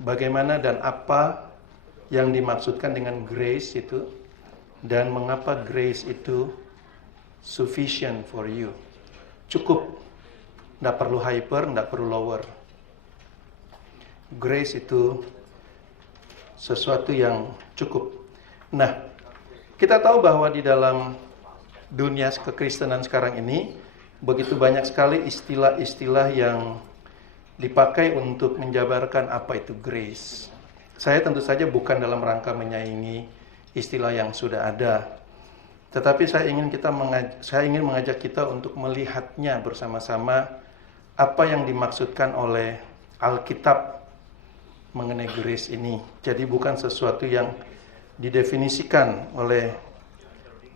bagaimana dan apa yang dimaksudkan dengan grace itu, dan mengapa grace itu sufficient for you. Cukup, tidak perlu hyper, tidak perlu lower. Grace itu sesuatu yang cukup. Nah, kita tahu bahwa di dalam dunia kekristenan sekarang ini begitu banyak sekali istilah-istilah yang dipakai untuk menjabarkan apa itu grace. Saya tentu saja bukan dalam rangka menyaingi istilah yang sudah ada, tetapi saya ingin mengajak kita untuk melihatnya bersama-sama apa yang dimaksudkan oleh Alkitab mengenai grace ini. Jadi bukan sesuatu yang didefinisikan oleh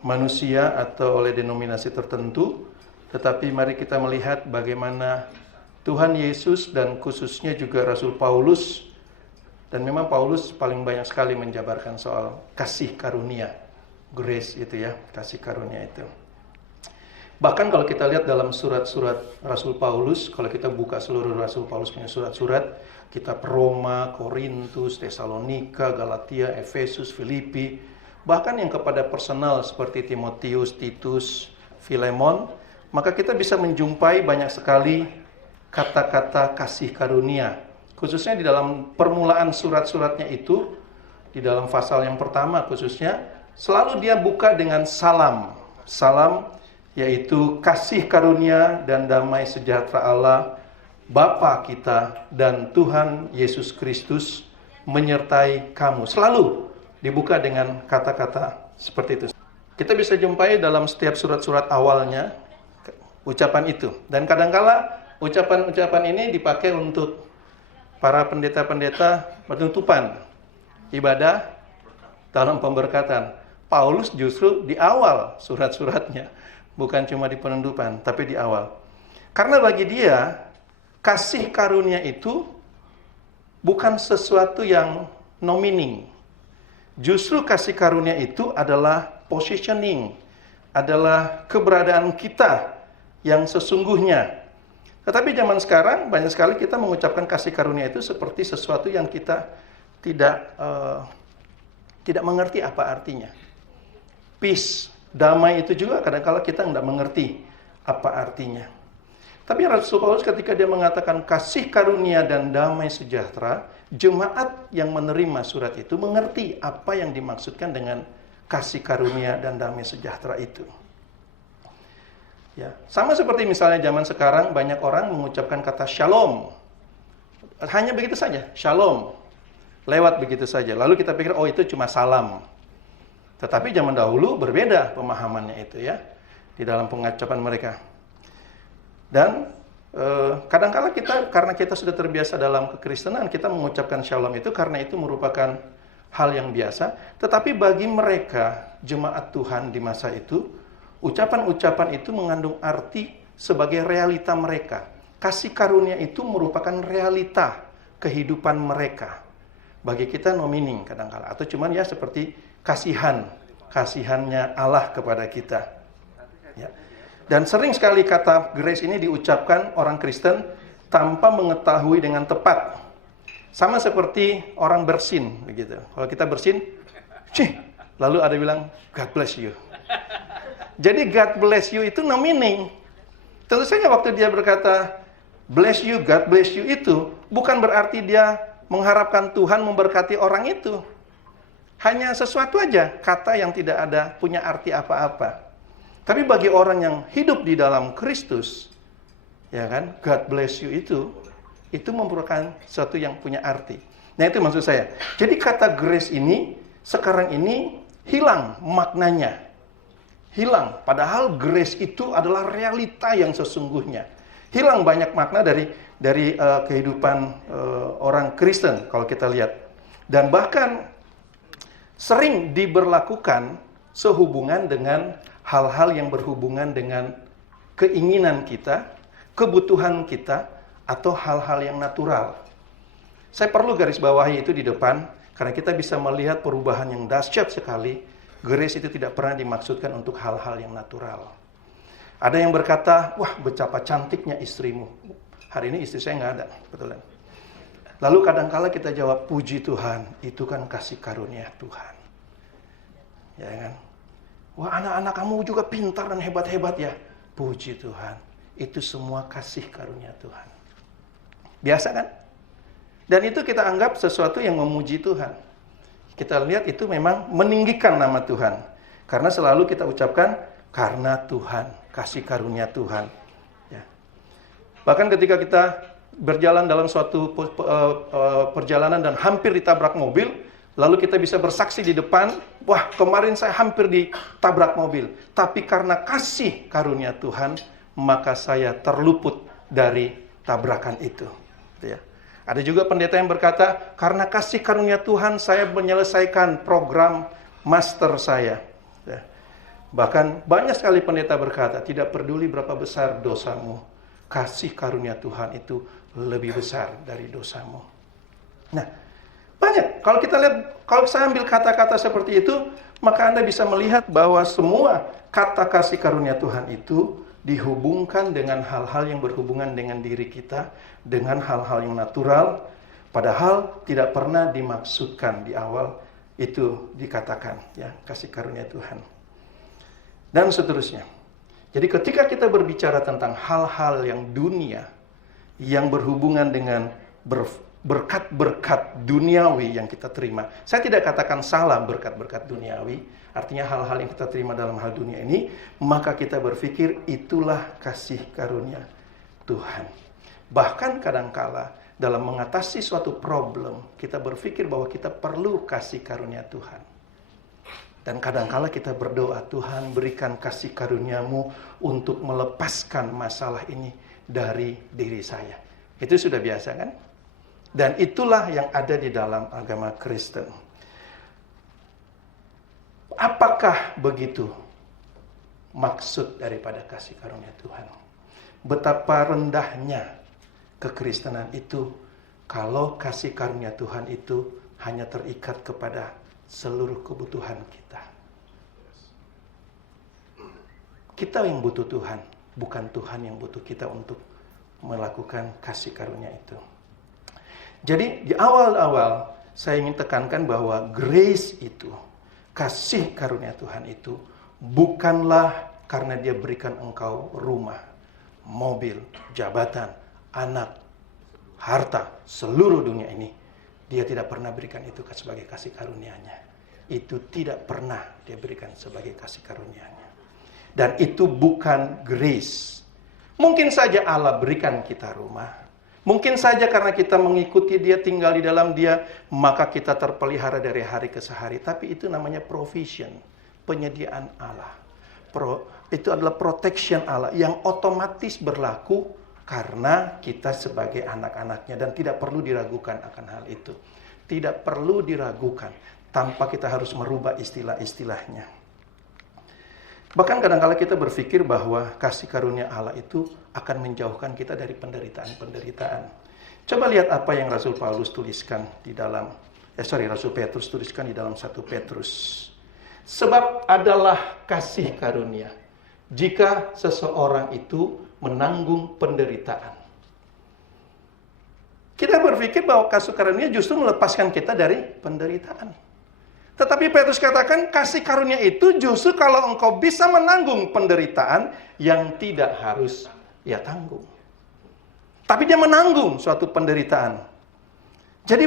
manusia atau oleh denominasi tertentu, tetapi mari kita melihat bagaimana Tuhan Yesus dan khususnya juga Rasul Paulus, dan memang Paulus paling banyak sekali menjabarkan soal kasih karunia, grace itu ya, kasih karunia itu. Bahkan kalau kita lihat dalam surat-surat Rasul Paulus, kalau kita buka seluruh Rasul Paulus punya surat-surat, kitab Roma, Korintus, Tesalonika, Galatia, Efesus, Filipi, bahkan yang kepada personal seperti Timotius, Titus, Filemon, maka kita bisa menjumpai banyak sekali kata-kata kasih karunia. Khususnya di dalam permulaan surat-suratnya itu, di dalam pasal yang pertama khususnya, selalu dia buka dengan salam. Salam yaitu kasih karunia dan damai sejahtera Allah, Bapa kita dan Tuhan Yesus Kristus menyertai kamu. Selalu dibuka dengan kata-kata seperti itu. Kita bisa jumpai dalam setiap surat-surat awalnya ucapan itu. Dan kadangkala ucapan-ucapan ini dipakai untuk para pendeta-pendeta penutupan ibadah dalam pemberkatan. Paulus justru di awal surat-suratnya, bukan cuma di penutupan, tapi di awal. Karena bagi dia, kasih karunia itu bukan sesuatu yang no meaning. Justru kasih karunia itu adalah positioning, adalah keberadaan kita yang sesungguhnya. Tetapi zaman sekarang banyak sekali kita mengucapkan kasih karunia itu seperti sesuatu yang kita tidak mengerti apa artinya. Peace, damai itu juga kadang-kala kita tidak mengerti apa artinya. Tapi Rasul Paulus ketika dia mengatakan kasih karunia dan damai sejahtera, jemaat yang menerima surat itu mengerti apa yang dimaksudkan dengan kasih karunia dan damai sejahtera itu. Ya, sama seperti misalnya zaman sekarang banyak orang mengucapkan kata shalom. Hanya begitu saja, shalom. Lewat begitu saja. Lalu kita pikir, oh itu cuma salam. Tetapi zaman dahulu berbeda pemahamannya itu ya, di dalam pengucapan mereka. Dan kadang-kala kita, karena kita sudah terbiasa dalam kekristenan, kita mengucapkan shalom itu karena itu merupakan hal yang biasa. Tetapi bagi mereka, jemaat Tuhan di masa itu, ucapan-ucapan itu mengandung arti sebagai realita mereka. Kasih karunia itu merupakan realita kehidupan mereka. Bagi kita no meaning kadang-kala. Atau cuman ya seperti kasihannya Allah kepada kita. Ya. Dan sering sekali kata grace ini diucapkan orang Kristen tanpa mengetahui dengan tepat. Sama seperti orang bersin begitu. Kalau kita bersin, lalu ada bilang God bless you. Jadi God bless you itu no meaning. Tentu saja waktu dia berkata bless you, God bless you itu bukan berarti dia mengharapkan Tuhan memberkati orang itu. Hanya sesuatu aja, kata yang tidak ada punya arti apa-apa. Tapi bagi orang yang hidup di dalam Kristus, ya kan, God bless you itu merupakan sesuatu yang punya arti. Nah itu maksud saya. Jadi kata grace ini sekarang ini hilang maknanya. Hilang, padahal grace itu adalah realita yang sesungguhnya. Hilang banyak makna dari kehidupan orang Kristen kalau kita lihat. Dan bahkan sering diberlakukan sehubungan dengan hal-hal yang berhubungan dengan keinginan kita, kebutuhan kita, atau hal-hal yang natural. Saya perlu garis bawahi itu di depan, karena kita bisa melihat perubahan yang dahsyat sekali. Grace itu tidak pernah dimaksudkan untuk hal-hal yang natural. Ada yang berkata, wah betapa cantiknya istrimu. Hari ini istri saya nggak ada, betulan. Lalu kadangkala kita jawab, puji Tuhan, itu kan kasih karunia Tuhan. Ya kan? Wah, anak-anak kamu juga pintar dan hebat-hebat ya. Puji Tuhan, itu semua kasih karunia Tuhan. Biasa kan? Dan itu kita anggap sesuatu yang memuji Tuhan. Kita lihat itu memang meninggikan nama Tuhan. Karena selalu kita ucapkan, karena Tuhan, kasih karunia Tuhan. Ya. Bahkan ketika kita berjalan dalam suatu perjalanan dan hampir ditabrak mobil, lalu kita bisa bersaksi di depan, wah kemarin saya hampir ditabrak mobil. Tapi karena kasih karunia Tuhan, maka saya terluput dari tabrakan itu. Ya. Ada juga pendeta yang berkata, karena kasih karunia Tuhan saya menyelesaikan program master saya. Ya. Bahkan banyak sekali pendeta berkata, tidak peduli berapa besar dosamu, kasih karunia Tuhan itu lebih besar dari dosamu. Nah, banyak. Kalau kita lihat, kalau saya ambil kata-kata seperti itu, maka Anda bisa melihat bahwa semua kata kasih karunia Tuhan itu dihubungkan dengan hal-hal yang berhubungan dengan diri kita, dengan hal-hal yang natural, padahal tidak pernah dimaksudkan di awal itu dikatakan, ya, kasih karunia Tuhan. Dan seterusnya. Jadi ketika kita berbicara tentang hal-hal yang dunia, yang berhubungan dengan berkat-berkat duniawi yang kita terima. Saya tidak katakan salah berkat-berkat duniawi, artinya hal-hal yang kita terima dalam hal dunia ini, maka kita berpikir itulah kasih karunia Tuhan. Bahkan kadangkala dalam mengatasi suatu problem, kita berpikir bahwa kita perlu kasih karunia Tuhan. Dan kadangkala kita berdoa, Tuhan berikan kasih karuniamu untuk melepaskan masalah ini dari diri saya. Itu sudah biasa kan? Dan itulah yang ada di dalam agama Kristen. Apakah begitu maksud daripada kasih karunia Tuhan? Betapa rendahnya kekristenan itu kalau kasih karunia Tuhan itu hanya terikat kepada seluruh kebutuhan kita. Kita yang butuh Tuhan, bukan Tuhan yang butuh kita untuk melakukan kasih karunia itu. Jadi di awal-awal saya ingin tekankan bahwa grace itu, kasih karunia Tuhan itu bukanlah karena dia berikan engkau rumah, mobil, jabatan, anak, harta, seluruh dunia ini. Dia tidak pernah berikan itu sebagai kasih karunia-Nya. Itu tidak pernah dia berikan sebagai kasih karunia-Nya. Dan itu bukan grace. Mungkin saja Allah berikan kita rumah. Mungkin saja karena kita mengikuti dia, tinggal di dalam dia, maka kita terpelihara dari hari ke hari. Tapi itu namanya provision, penyediaan Allah. Itu adalah protection Allah yang otomatis berlaku karena kita sebagai anak-anaknya. Dan tidak perlu diragukan akan hal itu. Tidak perlu diragukan tanpa kita harus merubah istilah-istilahnya. Bahkan kadang-kadang kita berpikir bahwa kasih karunia Allah itu akan menjauhkan kita dari penderitaan-penderitaan. Coba lihat apa yang Rasul Paulus tuliskan di dalam, Rasul Petrus tuliskan di dalam 1 Petrus. Sebab adalah kasih karunia jika seseorang itu menanggung penderitaan. Kita berpikir bahwa kasih karunia justru melepaskan kita dari penderitaan. Tetapi Petrus katakan kasih karunia itu justru kalau engkau bisa menanggung penderitaan yang tidak harus ia tanggung. Tapi dia menanggung suatu penderitaan. Jadi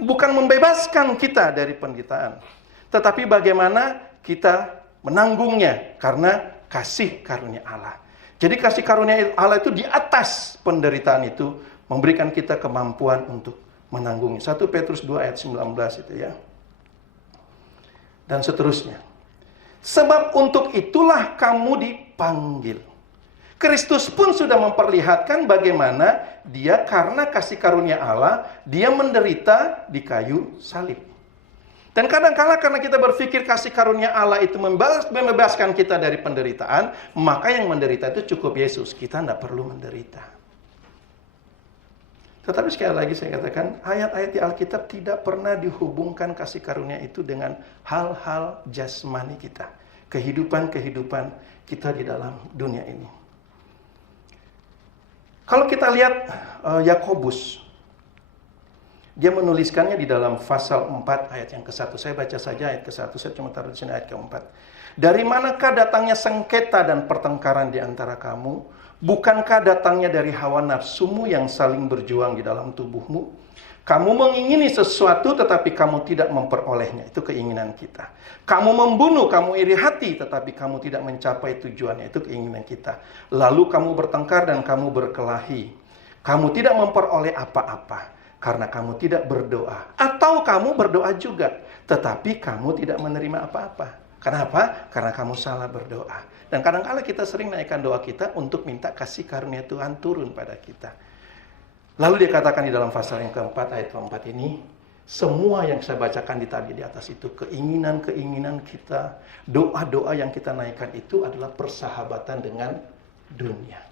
bukan membebaskan kita dari penderitaan. Tetapi bagaimana kita menanggungnya karena kasih karunia Allah. Jadi kasih karunia Allah itu di atas penderitaan itu memberikan kita kemampuan untuk menanggungnya. 1 Petrus 2 ayat 19 itu ya. Dan seterusnya. Sebab untuk itulah kamu dipanggil. Kristus pun sudah memperlihatkan bagaimana dia karena kasih karunia Allah, dia menderita di kayu salib. Dan kadang-kala karena kita berpikir kasih karunia Allah itu membebaskan kita dari penderitaan, maka yang menderita itu cukup Yesus. Kita tidak perlu menderita. Tetapi sekali lagi saya katakan, ayat-ayat di Alkitab tidak pernah dihubungkan kasih karunia itu dengan hal-hal jasmani kita. Kehidupan-kehidupan kita di dalam dunia ini. Kalau kita lihat Yakobus. Dia menuliskannya di dalam pasal 4 ayat yang ke-1. Saya baca saja ayat ke-1, saya cuma taruh di sini ayat ke-4. Dari manakah datangnya sengketa dan pertengkaran di antara kamu? Bukankah datangnya dari hawa nafsumu yang saling berjuang di dalam tubuhmu? Kamu mengingini sesuatu tetapi kamu tidak memperolehnya. Itu keinginan kita. Kamu membunuh, kamu iri hati tetapi kamu tidak mencapai tujuannya. Itu keinginan kita. Lalu kamu bertengkar dan kamu berkelahi. Kamu tidak memperoleh apa-apa karena kamu tidak berdoa. Atau kamu berdoa juga tetapi kamu tidak menerima apa-apa. Kenapa? Karena kamu salah berdoa. Dan kadang-kala kita sering naikkan doa kita untuk minta kasih karunia Tuhan turun pada kita. Lalu dia katakan di dalam pasal yang keempat, ayat keempat ini, semua yang saya bacakan tadi di atas itu, keinginan-keinginan kita, doa-doa yang kita naikkan itu adalah persahabatan dengan dunia.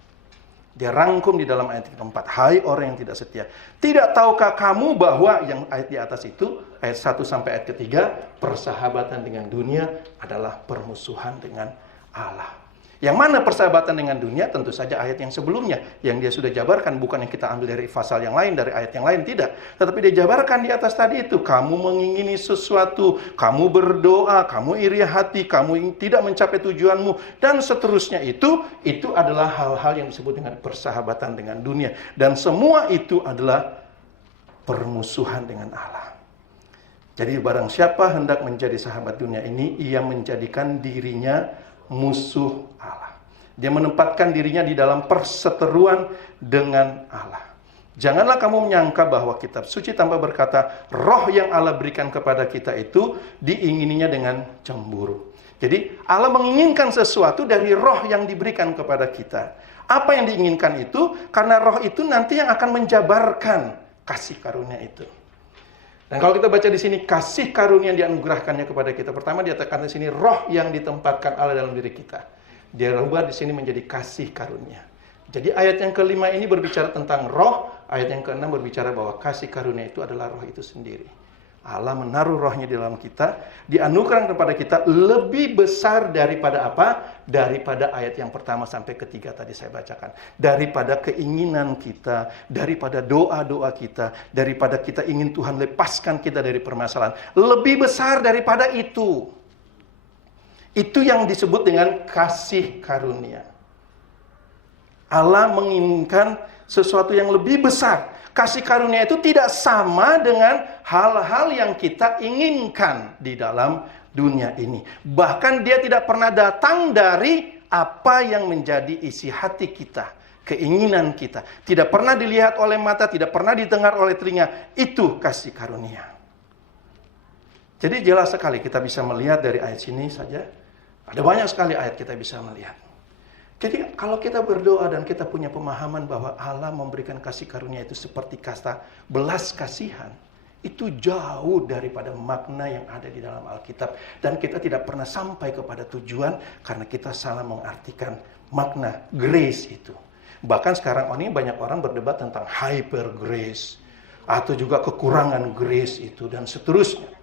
Dia rangkum di dalam ayat keempat, hai orang yang tidak setia. Tidak tahukah kamu bahwa yang ayat di atas itu, ayat 1 sampai ayat ketiga, persahabatan dengan dunia adalah permusuhan dengan Allah. Yang mana persahabatan dengan dunia? Tentu saja ayat yang sebelumnya, yang dia sudah jabarkan, bukan yang kita ambil dari pasal yang lain, dari ayat yang lain, tidak. Tetapi dia jabarkan di atas tadi itu, kamu mengingini sesuatu, kamu berdoa, kamu iri hati, kamu tidak mencapai tujuanmu, dan seterusnya itu adalah hal-hal yang disebut dengan persahabatan dengan dunia. Dan semua itu adalah permusuhan dengan Allah. Jadi barang siapa hendak menjadi sahabat dunia ini, ia menjadikan dirinya musuh Allah. Dia menempatkan dirinya di dalam perseteruan dengan Allah. Janganlah kamu menyangka bahwa kitab suci tanpa berkata, roh yang Allah berikan kepada kita itu diingininya dengan cemburu. Jadi Allah menginginkan sesuatu dari roh yang diberikan kepada kita. Apa yang diinginkan itu? Karena roh itu nanti yang akan menjabarkan kasih karunia itu. Dan kalau kita baca di sini kasih karunia yang dianugerahkannya kepada kita. Pertama dikatakan di sini roh yang ditempatkan Allah dalam diri kita. Dia rubah di sini menjadi kasih karunia. Jadi ayat yang kelima ini berbicara tentang roh, ayat yang keenam berbicara bahwa kasih karunia itu adalah roh itu sendiri. Allah menaruh rohnya di dalam kita, dianugerahkan kepada kita lebih besar daripada apa? Daripada ayat yang pertama sampai ketiga tadi saya bacakan. Daripada keinginan kita, daripada doa-doa kita, daripada kita ingin Tuhan lepaskan kita dari permasalahan. Lebih besar daripada itu. Itu yang disebut dengan kasih karunia. Allah menginginkan sesuatu yang lebih besar. Kasih karunia itu tidak sama dengan hal-hal yang kita inginkan di dalam dunia ini. Bahkan dia tidak pernah datang dari apa yang menjadi isi hati kita, keinginan kita. Tidak pernah dilihat oleh mata, tidak pernah didengar oleh telinga. Itu kasih karunia. Jadi jelas sekali kita bisa melihat dari ayat sini saja. Ada banyak sekali ayat kita bisa melihat. Jadi kalau kita berdoa dan kita punya pemahaman bahwa Allah memberikan kasih karunia itu seperti kasta belas kasihan, itu jauh daripada makna yang ada di dalam Alkitab. Dan kita tidak pernah sampai kepada tujuan karena kita salah mengartikan makna grace itu. Bahkan sekarang ini banyak orang berdebat tentang hyper grace atau juga kekurangan grace itu dan seterusnya.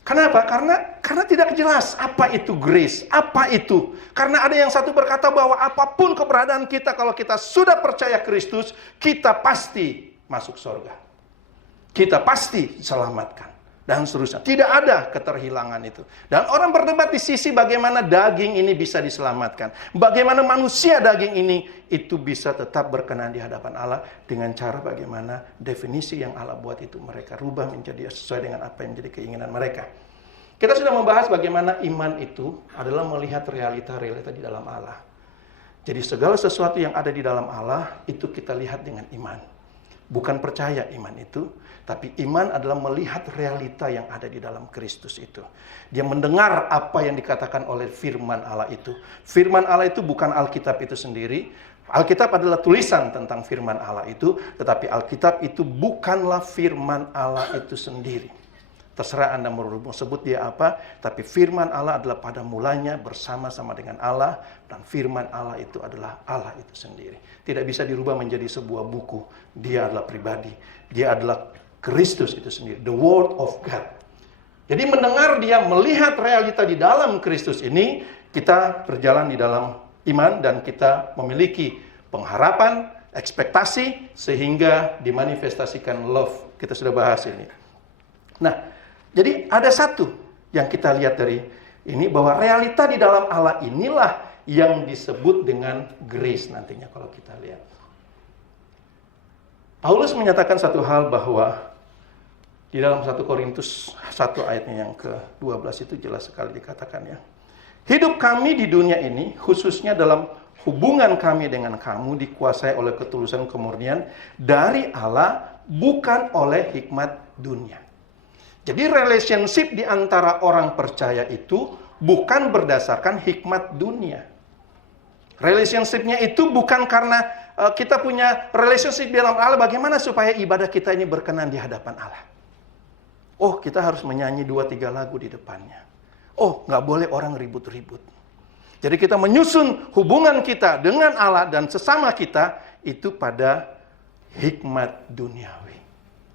Kenapa? Karena tidak jelas apa itu grace, apa itu. Karena ada yang satu berkata bahwa apapun keberadaan kita, kalau kita sudah percaya Kristus, kita pasti masuk surga. Kita pasti diselamatkan. Dan seterusnya. Tidak ada keterhilangan itu. Dan orang berdebat di sisi bagaimana daging ini bisa diselamatkan. Bagaimana manusia daging ini itu bisa tetap berkenan di hadapan Allah. Dengan cara bagaimana definisi yang Allah buat itu mereka rubah menjadi sesuai dengan apa yang menjadi keinginan mereka. Kita sudah membahas bagaimana iman itu adalah melihat realita-realita di dalam Allah. Jadi segala sesuatu yang ada di dalam Allah itu kita lihat dengan iman. Bukan percaya iman itu, tapi iman adalah melihat realita yang ada di dalam Kristus itu. Dia mendengar apa yang dikatakan oleh firman Allah itu. Firman Allah itu bukan Alkitab itu sendiri. Alkitab adalah tulisan tentang firman Allah itu, tetapi Alkitab itu bukanlah firman Allah itu sendiri. Terserah Anda mau sebut dia apa, tapi firman Allah adalah pada mulanya bersama-sama dengan Allah, dan firman Allah itu adalah Allah itu sendiri. Tidak bisa dirubah menjadi sebuah buku. Dia adalah pribadi. Dia adalah Kristus itu sendiri. The Word of God. Jadi mendengar dia, melihat realita di dalam Kristus ini, kita berjalan di dalam iman dan kita memiliki pengharapan, ekspektasi sehingga dimanifestasikan love. Kita sudah bahas ini. Nah, jadi ada satu yang kita lihat dari ini, bahwa realita di dalam Allah inilah yang disebut dengan grace nantinya kalau kita lihat. Paulus menyatakan satu hal bahwa di dalam 1 Korintus 1 ayatnya yang ke-12 itu jelas sekali dikatakan ya. Hidup kami di dunia ini, khususnya dalam hubungan kami dengan kamu, dikuasai oleh ketulusan kemurnian dari Allah, bukan oleh hikmat dunia. Jadi relationship di antara orang percaya itu bukan berdasarkan hikmat dunia. Relationship-nya itu bukan karena kita punya relationship di dalam Allah, bagaimana supaya ibadah kita ini berkenan di hadapan Allah. Oh, kita harus menyanyi 2-3 lagu di depannya. Oh, nggak boleh orang ribut-ribut. Jadi kita menyusun hubungan kita dengan Allah dan sesama kita itu pada hikmat duniawi,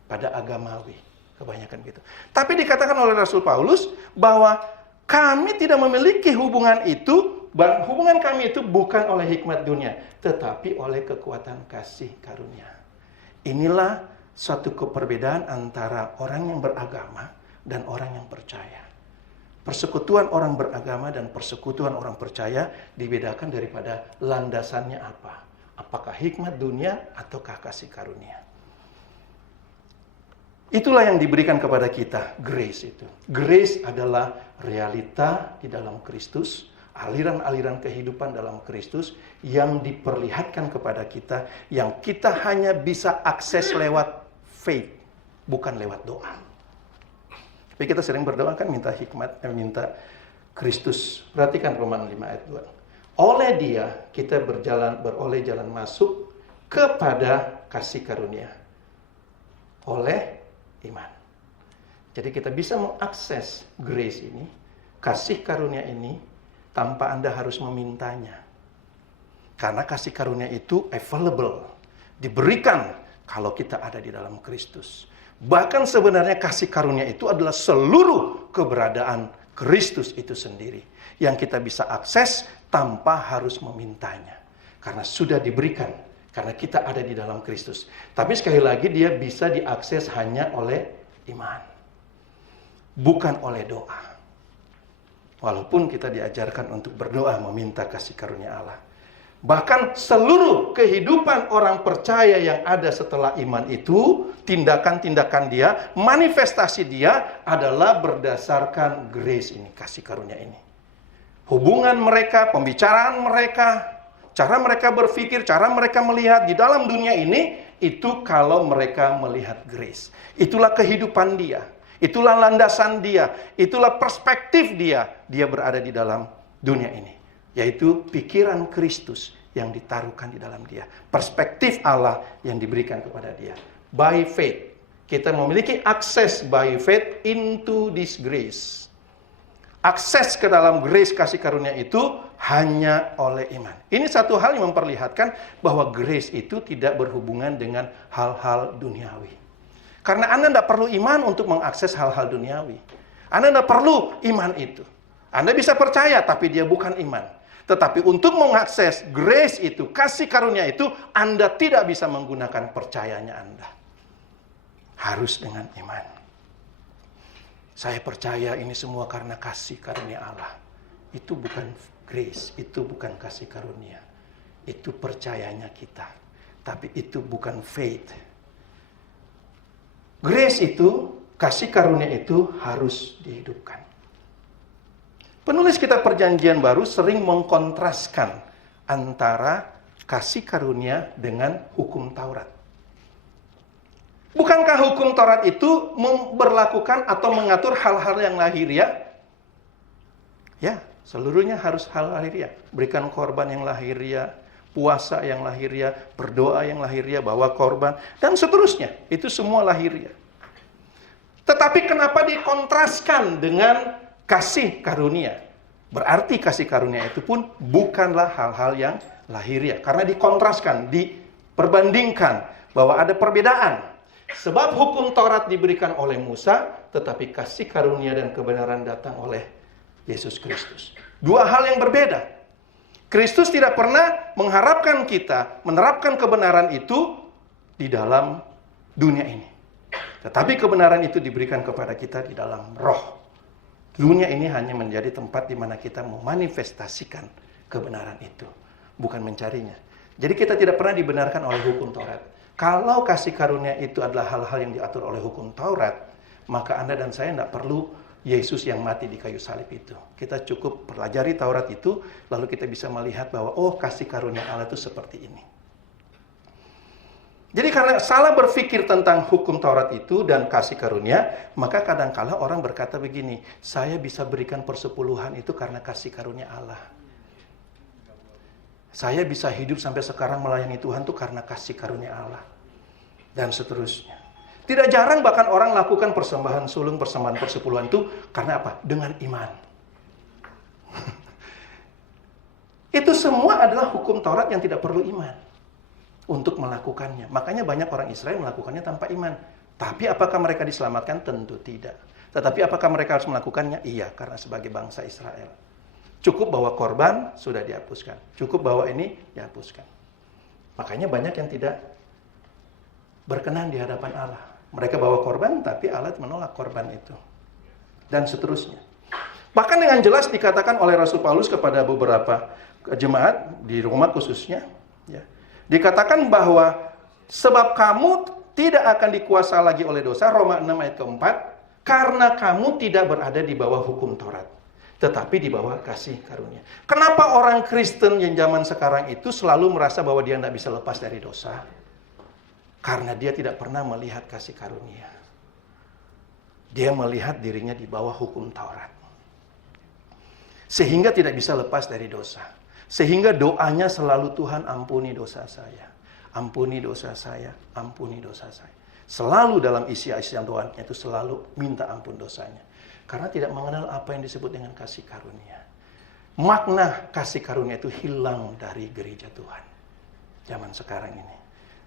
pada agamawi, kebanyakan gitu. Tapi dikatakan oleh Rasul Paulus bahwa kami tidak memiliki hubungan itu, hubungan kami itu bukan oleh hikmat dunia, tetapi oleh kekuatan kasih karunia. Inilah suatu perbedaan antara orang yang beragama dan orang yang percaya. Persekutuan orang beragama dan persekutuan orang percaya dibedakan daripada landasannya apa. Apakah hikmat dunia ataukah kasih karunia. Itulah yang diberikan kepada kita, grace itu. Grace adalah realita di dalam Kristus, aliran-aliran kehidupan dalam Kristus yang diperlihatkan kepada kita, yang kita hanya bisa akses lewat faith, bukan lewat doa. Tapi kita sering berdoa kan minta hikmat, minta Kristus. Perhatikan Roma 5 ayat 2. Oleh Dia kita beroleh jalan masuk kepada kasih karunia. Oleh iman. Jadi kita bisa mengakses grace ini, kasih karunia ini, tanpa Anda harus memintanya. Karena kasih karunia itu available, diberikan kalau kita ada di dalam Kristus. Bahkan sebenarnya kasih karunia itu adalah seluruh keberadaan Kristus itu sendiri, yang kita bisa akses tanpa harus memintanya. Karena sudah diberikan, karena kita ada di dalam Kristus. Tapi sekali lagi dia bisa diakses hanya oleh iman, bukan oleh doa. Walaupun kita diajarkan untuk berdoa meminta kasih karunia Allah. Bahkan seluruh kehidupan orang percaya yang ada setelah iman itu, tindakan-tindakan dia, manifestasi dia adalah berdasarkan grace ini, kasih karunia ini. Hubungan mereka, pembicaraan mereka, cara mereka berpikir, cara mereka melihat di dalam dunia ini, itu kalau mereka melihat grace. Itulah kehidupan dia, itulah landasan dia, itulah perspektif dia berada di dalam dunia ini. Yaitu pikiran Kristus yang ditaruhkan di dalam dia. Perspektif Allah yang diberikan kepada dia. By faith. Kita memiliki akses by faith into this grace. Akses ke dalam grace kasih karunia itu hanya oleh iman. Ini satu hal yang memperlihatkan bahwa grace itu tidak berhubungan dengan hal-hal duniawi. Karena Anda tidak perlu iman untuk mengakses hal-hal duniawi. Anda tidak perlu iman itu. Anda bisa percaya tapi dia bukan iman. Tetapi untuk mengakses grace itu, kasih karunia itu, Anda tidak bisa menggunakan percayanya Anda. Harus dengan iman. Saya percaya ini semua karena kasih karunia Allah. Itu bukan grace, itu bukan kasih karunia. Itu percayanya kita. Tapi itu bukan faith. Grace itu, kasih karunia itu harus dihidupkan. Penulis kitab Perjanjian Baru sering mengkontraskan antara kasih karunia dengan hukum Taurat. Bukankah hukum Taurat itu memberlakukan atau mengatur hal-hal yang lahiriah? Ya, seluruhnya harus hal lahiriah. Berikan korban yang lahiriah, puasa yang lahiriah, berdoa yang lahiriah, bawa korban, dan seterusnya. Itu semua lahiriah. Tetapi kenapa dikontraskan dengan kasih karunia? Berarti kasih karunia itu pun bukanlah hal-hal yang lahiriah. Karena dikontraskan, diperbandingkan bahwa ada perbedaan. Sebab hukum Taurat diberikan oleh Musa, tetapi kasih karunia dan kebenaran datang oleh Yesus Kristus. Dua hal yang berbeda. Kristus tidak pernah mengharapkan kita menerapkan kebenaran itu di dalam dunia ini. Tetapi kebenaran itu diberikan kepada kita di dalam roh. Dunia ini hanya menjadi tempat di mana kita memanifestasikan kebenaran itu, bukan mencarinya. Jadi kita tidak pernah dibenarkan oleh hukum Taurat. Kalau kasih karunia itu adalah hal-hal yang diatur oleh hukum Taurat, maka Anda dan saya tidak perlu Yesus yang mati di kayu salib itu. Kita cukup pelajari Taurat itu, lalu kita bisa melihat bahwa, oh, kasih karunia Allah itu seperti ini. Jadi karena salah berpikir tentang hukum Taurat itu dan kasih karunia, maka kadangkala orang berkata begini, saya bisa berikan persepuluhan itu karena kasih karunia Allah. Saya bisa hidup sampai sekarang melayani Tuhan itu karena kasih karunia Allah. Dan seterusnya. Tidak jarang bahkan orang lakukan persembahan sulung, persembahan persepuluhan itu karena apa? Dengan iman. Itu semua adalah hukum Taurat yang tidak perlu iman untuk melakukannya. Makanya banyak orang Israel melakukannya tanpa iman. Tapi apakah mereka diselamatkan? Tentu tidak. Tetapi apakah mereka harus melakukannya? Iya, karena sebagai bangsa Israel. Cukup bawa korban, sudah dihapuskan. Cukup bawa ini, dihapuskan. Makanya banyak yang tidak berkenan di hadapan Allah. Mereka bawa korban, tapi Allah menolak korban itu. Dan seterusnya. Bahkan dengan jelas dikatakan oleh Rasul Paulus kepada beberapa jemaat, di Roma khususnya, ya, dikatakan bahwa sebab kamu tidak akan dikuasai lagi oleh dosa, Roma 6 ayat keempat, karena kamu tidak berada di bawah hukum Taurat, tetapi di bawah kasih karunia. Kenapa orang Kristen yang zaman sekarang itu selalu merasa bahwa dia tidak bisa lepas dari dosa? Karena dia tidak pernah melihat kasih karunia. Dia melihat dirinya di bawah hukum Taurat. Sehingga tidak bisa lepas dari dosa. Sehingga doanya selalu, Tuhan ampuni dosa saya. Ampuni dosa saya. Ampuni dosa saya. Selalu dalam isi-isian doanya itu selalu minta ampun dosanya. Karena tidak mengenal apa yang disebut dengan kasih karunia. Makna kasih karunia itu hilang dari gereja Tuhan. Zaman sekarang ini.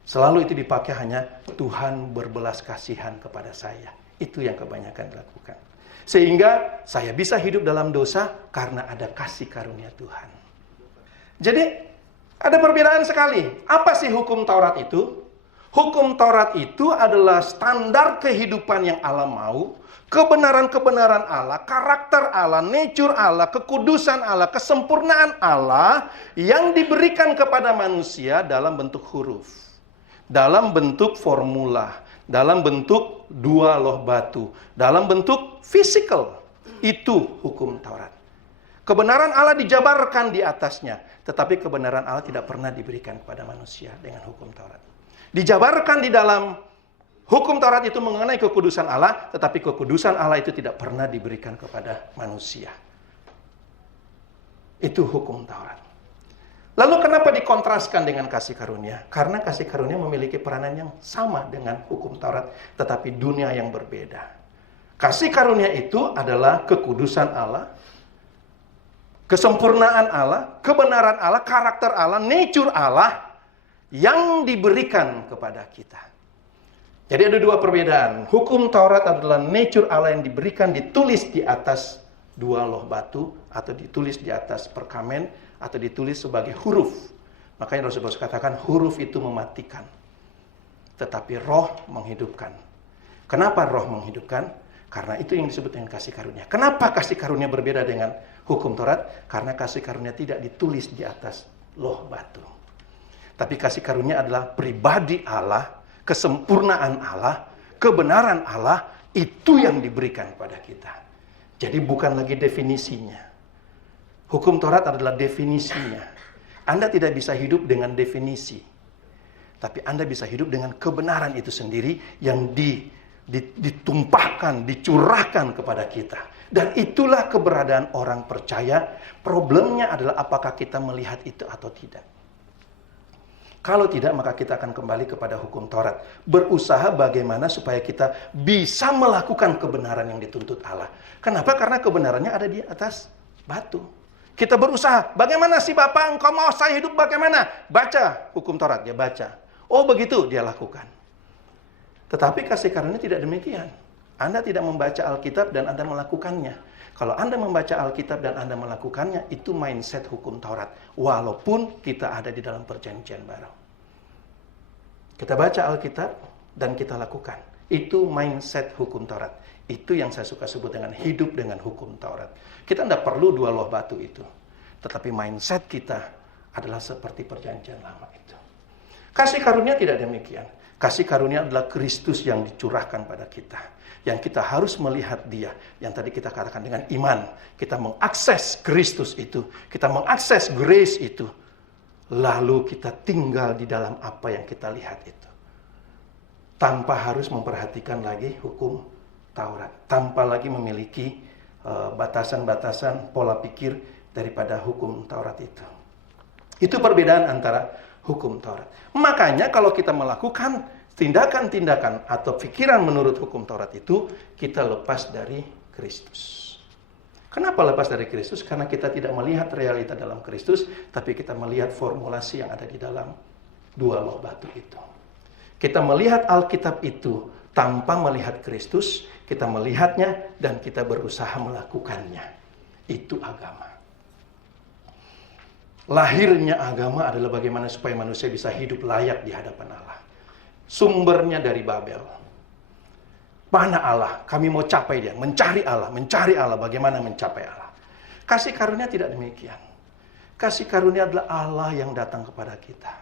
Selalu itu dipakai hanya Tuhan berbelas kasihan kepada saya. Itu yang kebanyakan dilakukan. Sehingga saya bisa hidup dalam dosa karena ada kasih karunia Tuhan. Jadi ada perbedaan sekali. Apa sih hukum Taurat itu? Hukum Taurat itu adalah standar kehidupan yang Allah mau. Kebenaran-kebenaran Allah, karakter Allah, nature Allah, kekudusan Allah, kesempurnaan Allah yang diberikan kepada manusia dalam bentuk huruf, dalam bentuk formula, dalam bentuk dua loh batu, dalam bentuk fisikal. Itu hukum Taurat. Kebenaran Allah dijabarkan di atasnya, tetapi kebenaran Allah tidak pernah diberikan kepada manusia dengan hukum Taurat. Dijabarkan di dalam hukum Taurat itu mengenai kekudusan Allah, tetapi kekudusan Allah itu tidak pernah diberikan kepada manusia. Itu hukum Taurat. Lalu kenapa dikontraskan dengan kasih karunia? Karena kasih karunia memiliki peranan yang sama dengan hukum Taurat, tetapi dunia yang berbeda. Kasih karunia itu adalah kekudusan Allah, kesempurnaan Allah, kebenaran Allah, karakter Allah, nature Allah yang diberikan kepada kita. Jadi ada dua perbedaan. Hukum Taurat adalah nature Allah yang diberikan, ditulis di atas dua loh batu, atau ditulis di atas perkamen, atau ditulis sebagai huruf. Makanya Rasul Paulus katakan huruf itu mematikan, tetapi roh menghidupkan. Kenapa roh menghidupkan? Karena itu yang disebut dengan kasih karunia. Kenapa kasih karunia berbeda dengan hukum Taurat? Karena kasih karunia tidak ditulis di atas loh batu. Tapi kasih karunia adalah pribadi Allah, kesempurnaan Allah, kebenaran Allah, itu yang diberikan kepada kita. Jadi bukan lagi definisinya. Hukum Taurat adalah definisinya. Anda tidak bisa hidup dengan definisi. Tapi Anda bisa hidup dengan kebenaran itu sendiri yang ditumpahkan, dicurahkan kepada kita. Dan itulah keberadaan orang percaya. Problemnya adalah apakah kita melihat itu atau tidak. Kalau tidak, maka kita akan kembali kepada hukum Taurat. Berusaha bagaimana supaya kita bisa melakukan kebenaran yang dituntut Allah. Kenapa? Karena kebenarannya ada di atas batu. Kita berusaha, bagaimana sih Bapak, engkau mau saya hidup bagaimana? Baca hukum Taurat, dia baca. Oh begitu, dia lakukan. Tetapi kasih karunia tidak demikian. Anda tidak membaca Alkitab dan Anda melakukannya. Kalau Anda membaca Alkitab dan Anda melakukannya, itu mindset hukum Taurat. Walaupun kita ada di dalam perjanjian baru. Kita baca Alkitab dan kita lakukan. Itu mindset hukum Taurat. Itu yang saya suka sebut dengan hidup dengan hukum Taurat. Kita tidak perlu 2 loh batu itu. Tetapi mindset kita adalah seperti perjanjian lama itu. Kasih karunia tidak demikian. Kasih karunia adalah Kristus yang dicurahkan pada kita. Yang kita harus melihat dia. Yang tadi kita katakan dengan iman. Kita mengakses Kristus itu. Kita mengakses grace itu. Lalu kita tinggal di dalam apa yang kita lihat itu. Tanpa harus memperhatikan lagi hukum Taurat. Tanpa lagi memiliki batasan-batasan pola pikir daripada hukum Taurat itu. Itu perbedaan antara hukum Taurat. Makanya kalau kita melakukan tindakan-tindakan atau pikiran menurut hukum Taurat itu, kita lepas dari Kristus. Kenapa lepas dari Kristus? Karena kita tidak melihat realita dalam Kristus, tapi kita melihat formulasi yang ada di dalam 2 loh batu itu. Kita melihat Alkitab itu tanpa melihat Kristus, kita melihatnya dan kita berusaha melakukannya. Itu agama. Lahirnya agama adalah bagaimana supaya manusia bisa hidup layak di hadapan Allah. Sumbernya dari Babel. Mana Allah? Kami mau capai dia. Mencari Allah. Mencari Allah. Bagaimana mencapai Allah? Kasih karunia tidak demikian. Kasih karunia adalah Allah yang datang kepada kita.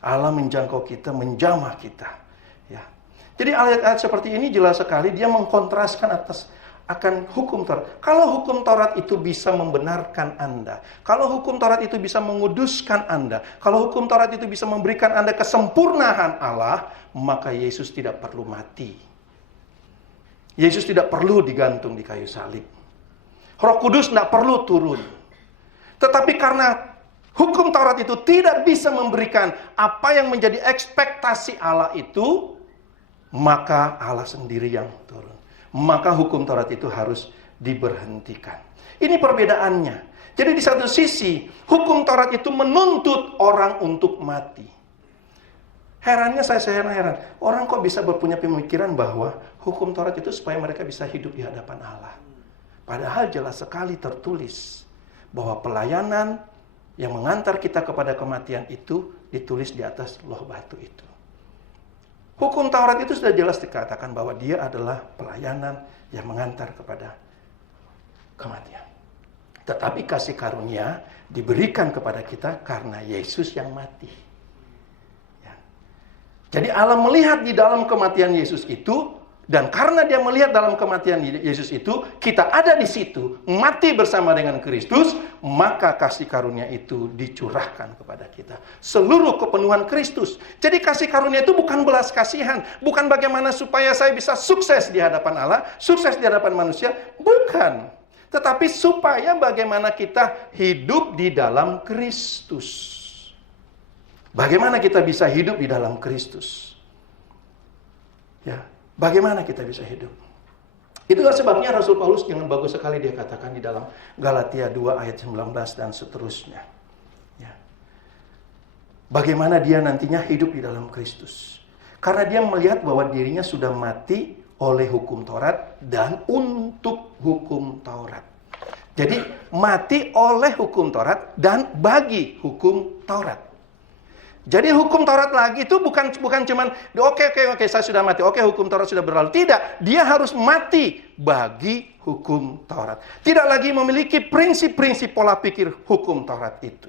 Allah menjangkau kita, menjamah kita. Ya. Jadi ayat-ayat seperti ini jelas sekali. Dia mengkontraskan akan hukum Taurat. Kalau hukum Taurat itu bisa membenarkan Anda, kalau hukum Taurat itu bisa menguduskan Anda, kalau hukum Taurat itu bisa memberikan Anda kesempurnaan Allah, maka Yesus tidak perlu mati. Yesus tidak perlu digantung di kayu salib. Roh Kudus tidak perlu turun. Tetapi karena hukum Taurat itu tidak bisa memberikan apa yang menjadi ekspektasi Allah itu, maka Allah sendiri yang turun. Maka hukum Taurat itu harus diberhentikan. Ini perbedaannya. Jadi di satu sisi, hukum Taurat itu menuntut orang untuk mati. Herannya saya heran. Orang kok bisa berpunya pemikiran bahwa hukum Taurat itu supaya mereka bisa hidup di hadapan Allah. Padahal jelas sekali tertulis bahwa pelayanan yang mengantar kita kepada kematian itu ditulis di atas loh batu itu. Hukum Taurat itu sudah jelas dikatakan bahwa dia adalah pelayanan yang mengantar kepada kematian. Tetapi kasih karunia diberikan kepada kita karena Yesus yang mati. Ya. Jadi Allah melihat di dalam kematian Yesus itu, dan karena dia melihat dalam kematian Yesus itu, kita ada di situ, mati bersama dengan Kristus, maka kasih karunia itu dicurahkan kepada kita. Seluruh kepenuhan Kristus. Jadi kasih karunia itu bukan belas kasihan, bukan bagaimana supaya saya bisa sukses di hadapan Allah, sukses di hadapan manusia, bukan. Tetapi supaya bagaimana kita hidup di dalam Kristus. Bagaimana kita bisa hidup di dalam Kristus? Ya. Bagaimana kita bisa hidup? Itulah sebabnya Rasul Paulus dengan bagus sekali dia katakan di dalam Galatia 2 ayat 19 dan seterusnya. Ya. Bagaimana dia nantinya hidup di dalam Kristus. Karena dia melihat bahwa dirinya sudah mati oleh hukum Taurat dan untuk hukum Taurat. Jadi mati oleh hukum Taurat dan bagi hukum Taurat. Jadi hukum Taurat lagi itu bukan cuman oke saya sudah mati, oke hukum Taurat sudah berlalu. Tidak, dia harus mati bagi hukum Taurat. Tidak lagi memiliki prinsip-prinsip pola pikir hukum Taurat itu.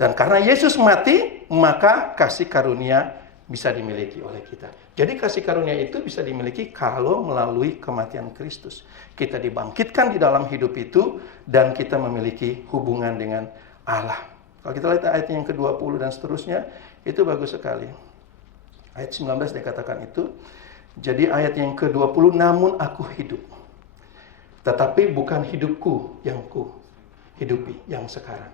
Dan karena Yesus mati, maka kasih karunia bisa dimiliki oleh kita. Jadi kasih karunia itu bisa dimiliki kalau melalui kematian Kristus. Kita dibangkitkan di dalam hidup itu dan kita memiliki hubungan dengan Allah. Kalau kita lihat ayat yang ke-20 dan seterusnya, itu bagus sekali. Ayat 19 dikatakan itu. Jadi ayat yang ke-20, namun aku hidup. Tetapi bukan hidupku yang ku hidupi, yang sekarang.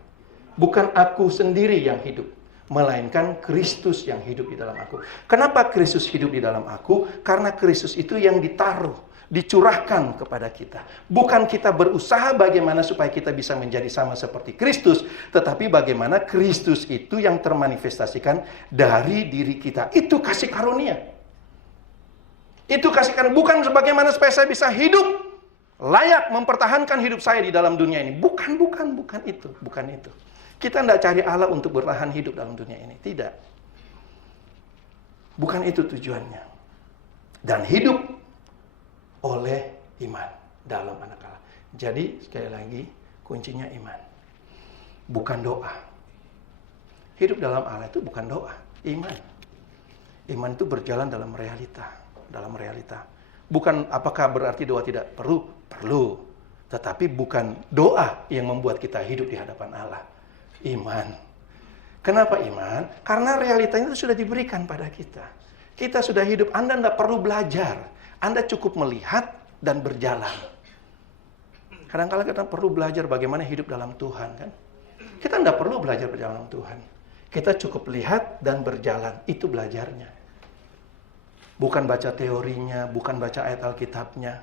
Bukan aku sendiri yang hidup, melainkan Kristus yang hidup di dalam aku. Kenapa Kristus hidup di dalam aku? Karena Kristus itu yang ditaruh, dicurahkan kepada kita. Bukan kita berusaha bagaimana supaya kita bisa menjadi sama seperti Kristus, tetapi bagaimana Kristus itu yang termanifestasikan dari diri kita. Itu kasih karunia. Itu kasih karunia bukan sebagaimana supaya saya bisa hidup layak mempertahankan hidup saya di dalam dunia ini. Bukan itu. Kita tidak cari Allah untuk bertahan hidup dalam dunia ini. Tidak. Bukan itu tujuannya. Dan hidup oleh iman dalam anak Allah. Jadi sekali lagi kuncinya iman. Bukan doa. Hidup dalam Allah itu bukan doa, iman. Iman itu berjalan dalam realita. Bukan apakah berarti doa tidak perlu? Perlu. Tetapi bukan doa yang membuat kita hidup di hadapan Allah. Iman. Kenapa iman? Karena realitanya itu sudah diberikan pada kita. Kita sudah hidup, Anda tidak perlu belajar. Anda cukup melihat dan berjalan. Kadang-kadang kita perlu belajar bagaimana hidup dalam Tuhan, kan? Kita tidak perlu belajar berjalan dalam Tuhan. Kita cukup lihat dan berjalan. Itu belajarnya. Bukan baca teorinya, bukan baca ayat Alkitabnya.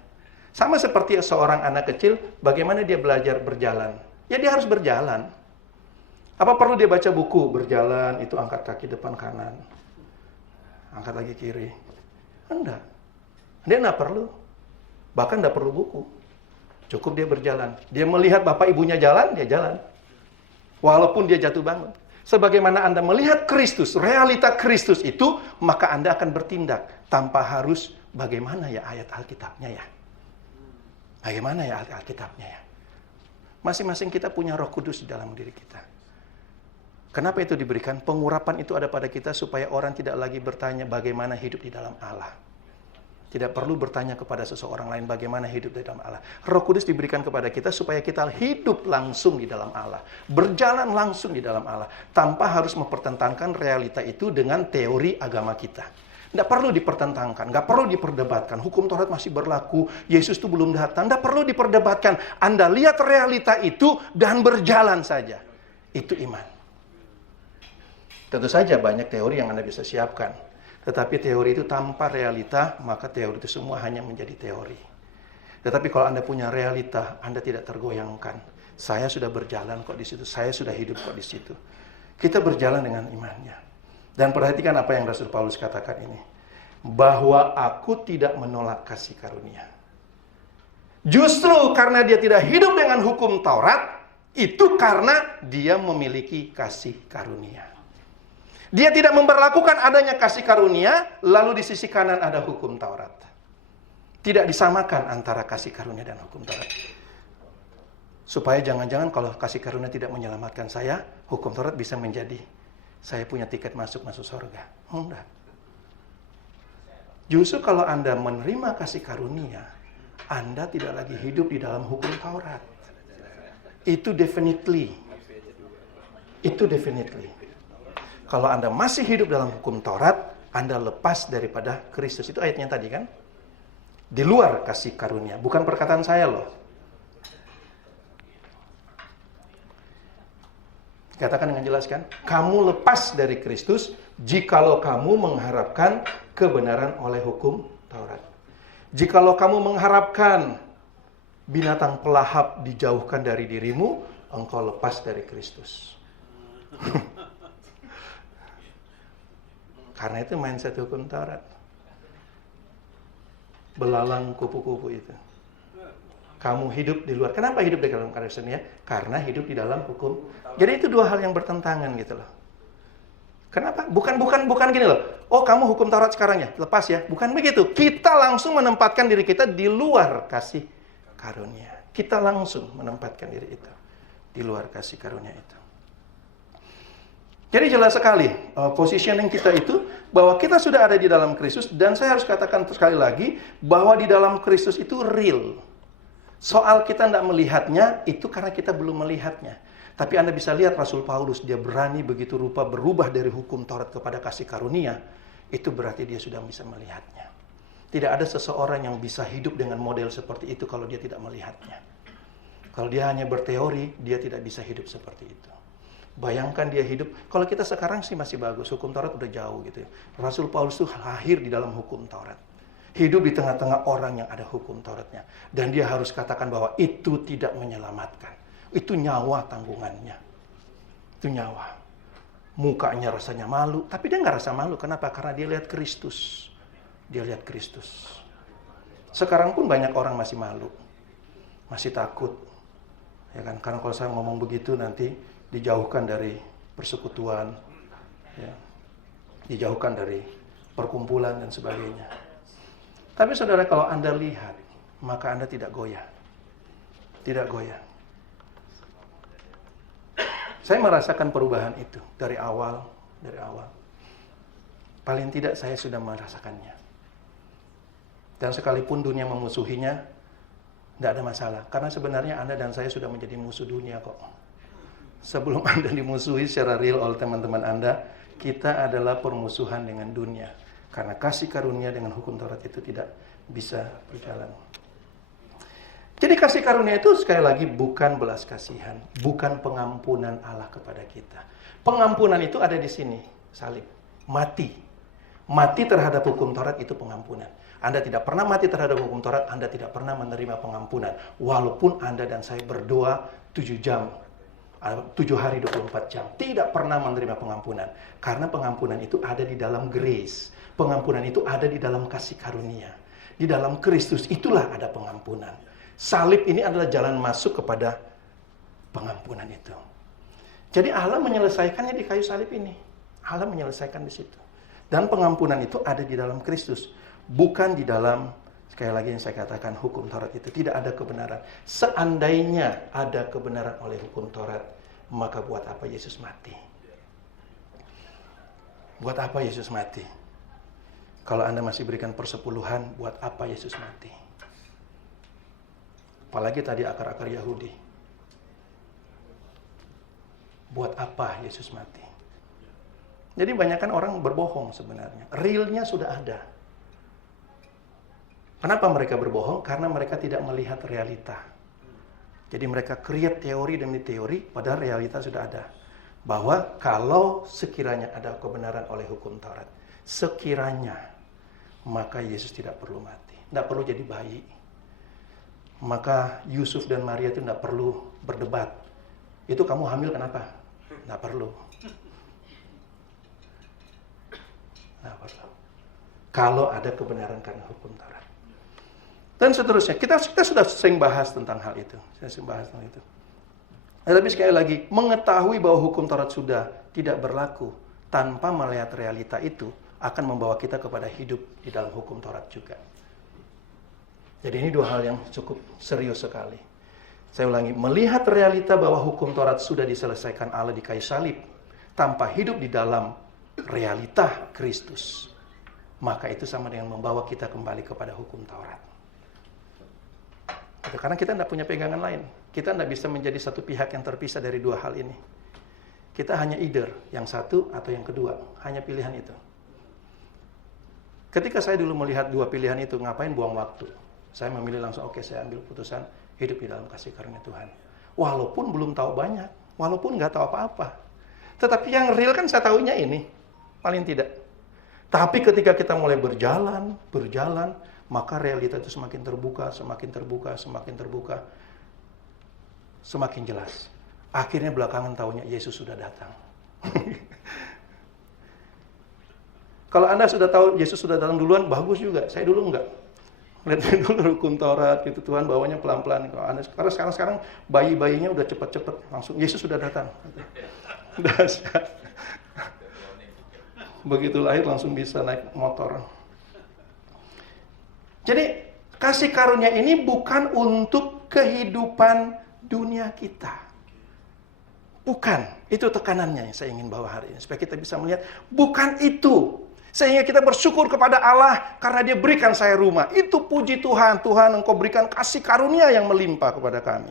Sama seperti seorang anak kecil, bagaimana dia belajar berjalan? Ya dia harus berjalan. Apa perlu dia baca buku? Berjalan, itu angkat kaki depan kanan. Angkat lagi kiri. Enggak. Dia enggak perlu. Bahkan enggak perlu buku. Cukup dia berjalan. Dia melihat bapak ibunya jalan, dia jalan. Walaupun dia jatuh bangun. Sebagaimana Anda melihat Kristus, realita Kristus itu, maka Anda akan bertindak tanpa harus bagaimana ya ayat Alkitabnya ya. Bagaimana ya ayat Alkitabnya ya. Masing-masing kita punya Roh Kudus di dalam diri kita. Kenapa itu diberikan? Pengurapan itu ada pada kita supaya orang tidak lagi bertanya bagaimana hidup di dalam Allah. Tidak perlu bertanya kepada seseorang lain bagaimana hidup di dalam Allah. Roh Kudus diberikan kepada kita supaya kita hidup langsung di dalam Allah. Berjalan langsung di dalam Allah. Tanpa harus mempertentangkan realita itu dengan teori agama kita. Tidak perlu dipertentangkan, nggak perlu diperdebatkan. Hukum Taurat masih berlaku, Yesus itu belum datang. Tidak perlu diperdebatkan. Anda lihat realita itu dan berjalan saja. Itu iman. Tentu saja banyak teori yang Anda bisa siapkan. Tetapi teori itu tanpa realita, maka teori itu semua hanya menjadi teori. Tetapi kalau Anda punya realita, Anda tidak tergoyangkan. Saya sudah berjalan kok di situ, saya sudah hidup kok di situ. Kita berjalan dengan imannya. Dan perhatikan apa yang Rasul Paulus katakan ini. Bahwa aku tidak menolak kasih karunia. Justru karena dia tidak hidup dengan hukum Taurat, itu karena dia memiliki kasih karunia. Dia tidak memberlakukan adanya kasih karunia, lalu di sisi kanan ada hukum Taurat. Tidak disamakan antara kasih karunia dan hukum Taurat. Supaya jangan-jangan kalau kasih karunia tidak menyelamatkan saya, hukum Taurat bisa menjadi saya punya tiket masuk surga. Enggak. Justru kalau Anda menerima kasih karunia, Anda tidak lagi hidup di dalam hukum Taurat. Itu definitely. Kalau Anda masih hidup dalam hukum Taurat, Anda lepas daripada Kristus. Itu ayatnya tadi kan? Di luar kasih karunia. Bukan perkataan saya loh. Katakan dengan jelas kan? Kamu lepas dari Kristus jikalau kamu mengharapkan kebenaran oleh hukum Taurat. Jikalau kamu mengharapkan binatang pelahap dijauhkan dari dirimu, engkau lepas dari Kristus. Karena itu mindset hukum Taurat. Belalang kupu-kupu itu. Kamu hidup di luar. Kenapa hidup di dalam karunia? Karena hidup di dalam hukum. Jadi itu dua hal yang bertentangan gitu loh. Kenapa? Bukan gini loh. Oh, kamu hukum Taurat sekarang ya, lepas ya. Bukan begitu. Kita langsung menempatkan diri kita di luar kasih karunia. Kita langsung menempatkan diri itu di luar kasih karunia itu. Jadi jelas sekali positioning kita itu bahwa kita sudah ada di dalam Kristus, dan saya harus katakan sekali lagi bahwa di dalam Kristus itu real. Soal kita tidak melihatnya itu karena kita belum melihatnya. Tapi Anda bisa lihat Rasul Paulus, dia berani begitu rupa berubah dari hukum Taurat kepada kasih karunia. Itu berarti dia sudah bisa melihatnya. Tidak ada seseorang yang bisa hidup dengan model seperti itu kalau dia tidak melihatnya. Kalau dia hanya berteori, dia tidak bisa hidup seperti itu. Bayangkan dia hidup, kalau kita sekarang sih masih bagus, hukum Taurat udah jauh gitu ya. Rasul Paulus itu lahir di dalam hukum Taurat. Hidup di tengah-tengah orang yang ada hukum Tauratnya. Dan dia harus katakan bahwa itu tidak menyelamatkan. Itu nyawa tanggungannya. Itu nyawa. Mukanya rasanya malu, tapi dia nggak rasa malu. Kenapa? Karena dia lihat Kristus. dia lihat Kristus. Sekarang pun banyak orang masih malu, masih takut, ya kan? Karena kalau saya ngomong begitu nanti dijauhkan dari persekutuan, ya, dijauhkan dari perkumpulan dan sebagainya. Tapi saudara, kalau Anda lihat, maka Anda tidak goyah, tidak goyah. Saya merasakan perubahan itu dari awal. Paling tidak saya sudah merasakannya. Dan sekalipun dunia memusuhinya, tidak ada masalah. Karena sebenarnya Anda dan saya sudah menjadi musuh dunia kok. Sebelum Anda dimusuhi secara real oleh teman-teman Anda, kita adalah permusuhan dengan dunia. Karena kasih karunia dengan hukum Taurat itu tidak bisa berjalan. Jadi kasih karunia itu sekali lagi bukan belas kasihan, bukan pengampunan Allah kepada kita. Pengampunan itu ada di sini, salib, mati. Mati terhadap hukum Taurat itu pengampunan. Anda tidak pernah mati terhadap hukum Taurat, Anda tidak pernah menerima pengampunan. Walaupun Anda dan saya berdoa 7 jam, 7 hari 24 jam, tidak pernah menerima pengampunan. Karena pengampunan itu ada di dalam grace. Pengampunan itu ada di dalam kasih karunia. Di dalam Kristus itulah ada pengampunan. Salib ini adalah jalan masuk kepada pengampunan itu. Jadi Allah menyelesaikannya di kayu salib ini. Allah menyelesaikan di situ. Dan pengampunan itu ada di dalam Kristus. Bukan di dalam, sekali lagi yang saya katakan, hukum Taurat itu. Tidak ada kebenaran. Seandainya ada kebenaran oleh hukum Taurat, maka buat apa Yesus mati? Buat apa Yesus mati? Kalau Anda masih berikan persepuluhan, buat apa Yesus mati? Apalagi tadi akar-akar Yahudi. Buat apa Yesus mati? Jadi banyak kan orang berbohong sebenarnya. Realnya sudah ada. Kenapa mereka berbohong? Karena mereka tidak melihat realita. Jadi mereka create teori demi teori, padahal realita sudah ada. Bahwa kalau sekiranya ada kebenaran oleh hukum Taurat, sekiranya, maka Yesus tidak perlu mati. Tidak perlu jadi bayi. Maka Yusuf dan Maria itu tidak perlu berdebat. Itu kamu hamil kenapa? Tidak perlu. Tidak perlu. Kalau ada kebenaran karena hukum Taurat. Dan seterusnya. Kita sudah sering bahas tentang hal itu. Saya sering bahas tentang itu. Tapi sekali lagi, mengetahui bahwa hukum Taurat sudah tidak berlaku tanpa melihat realita itu akan membawa kita kepada hidup di dalam hukum Taurat juga. Jadi ini dua hal yang cukup serius sekali. Saya ulangi, melihat realita bahwa hukum Taurat sudah diselesaikan Allah di kayu salib tanpa hidup di dalam realita Kristus, maka itu sama dengan membawa kita kembali kepada hukum Taurat. Karena kita tidak punya pegangan lain. Kita tidak bisa menjadi satu pihak yang terpisah dari dua hal ini. Kita hanya either yang satu atau yang kedua. Hanya pilihan itu. Ketika saya dulu melihat dua pilihan itu, ngapain buang waktu? Saya memilih langsung, oke, saya ambil putusan hidup di dalam kasih karunia Tuhan. Walaupun belum tahu banyak, walaupun nggak tahu apa-apa. Tetapi yang real kan saya tahunya ini, paling tidak. Tapi ketika kita mulai berjalan, maka realita itu semakin terbuka, semakin jelas. Akhirnya belakangan tahunya Yesus sudah datang. Kalau Anda sudah tahu Yesus sudah datang duluan, bagus juga. Saya dulu enggak. Lihat dulu hukum Taurat gitu, Tuhan bawanya pelan-pelan. Karena sekarang bayi-bayinya udah cepet-cepet, langsung Yesus sudah datang. Dahsyat. Begitu lahir langsung bisa naik motor. Jadi kasih karunia ini bukan untuk kehidupan dunia kita. Bukan, itu tekanannya yang saya ingin bawa hari ini. Supaya kita bisa melihat, bukan itu. Sehingga kita bersyukur kepada Allah karena Dia berikan saya rumah. Itu puji Tuhan. Tuhan, Engkau berikan kasih karunia yang melimpah kepada kami.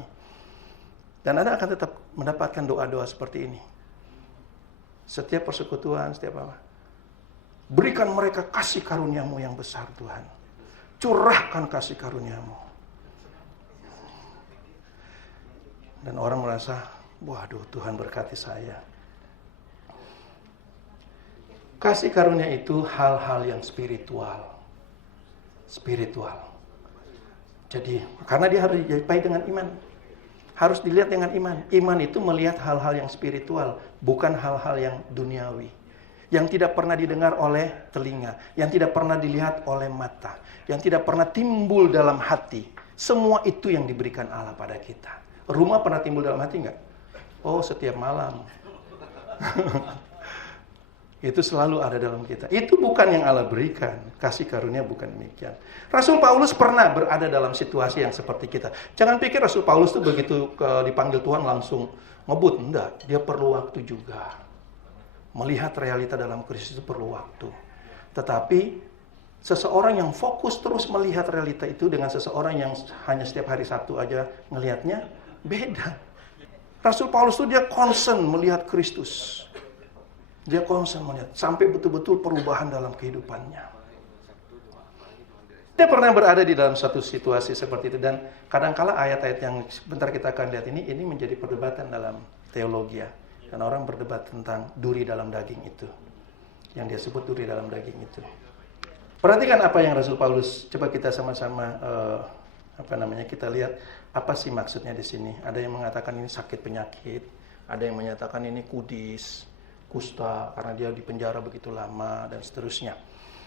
Dan Anda akan tetap mendapatkan doa-doa seperti ini. Setiap persekutuan, setiap apa. Berikan mereka kasih karuniamu yang besar Tuhan. Curahkan kasih karuniamu. Dan orang merasa, waduh Tuhan berkati saya. Kasih karunia itu hal-hal yang spiritual. Spiritual. Jadi, karena dia harus dipakai dengan iman. Harus dilihat dengan iman. Iman itu melihat hal-hal yang spiritual, bukan hal-hal yang duniawi. yang tidak pernah didengar oleh telinga, yang tidak pernah dilihat oleh mata, yang tidak pernah timbul dalam hati. Semua itu yang diberikan Allah pada kita. Rumah pernah timbul dalam hati nggak? Oh, setiap malam. Itu selalu ada dalam kita. Itu bukan yang Allah berikan. Kasih karunia bukan demikian. Rasul Paulus pernah berada dalam situasi yang seperti kita. Jangan pikir Rasul Paulus itu begitu dipanggil Tuhan langsung ngebut. Enggak, dia perlu waktu juga. Melihat realita dalam Kristus itu perlu waktu. Tetapi seseorang yang fokus terus melihat realita itu dengan seseorang yang hanya setiap hari Sabtu aja ngelihatnya, beda. Rasul Paulus itu dia concern melihat Kristus. Dia concern melihat sampai betul-betul perubahan dalam kehidupannya. Dia pernah berada di dalam satu situasi seperti itu, dan kadangkala ayat-ayat yang sebentar kita akan lihat ini menjadi perdebatan dalam teologi ya. Dan orang berdebat tentang duri dalam daging itu. Yang dia sebut duri dalam daging itu. Perhatikan apa yang Rasul Paulus, coba kita sama-sama kita lihat apa sih maksudnya di sini. Ada yang mengatakan ini sakit penyakit, ada yang menyatakan ini kudis, kusta karena dia di penjara begitu lama dan seterusnya.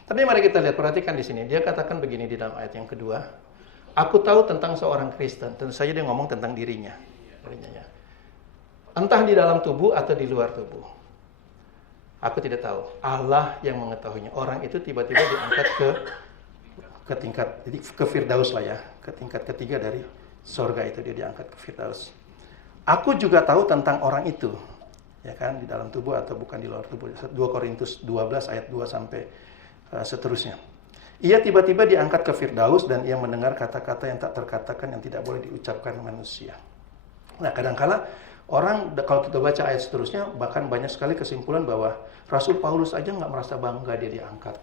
Tapi mari kita lihat, perhatikan di sini. Dia katakan begini di dalam ayat yang kedua. Aku tahu tentang seorang Kristen. Tentu saja dia ngomong tentang dirinya. Ya. Entah di dalam tubuh atau di luar tubuh. Aku tidak tahu. Allah yang mengetahuinya. Orang itu tiba-tiba diangkat ke tingkat, jadi ke Firdaus lah ya. Ke tingkat ketiga dari sorga itu dia diangkat ke Firdaus. Aku juga tahu tentang orang itu. Ya kan, di dalam tubuh atau bukan di luar tubuh. 2 Korintus 12 ayat 2 sampai seterusnya. Ia tiba-tiba diangkat ke Firdaus dan ia mendengar kata-kata yang tak terkatakan, yang tidak boleh diucapkan manusia. Nah, kadangkala orang kalau kita baca ayat seterusnya, bahkan banyak sekali kesimpulan bahwa Rasul Paulus aja nggak merasa bangga dia diangkat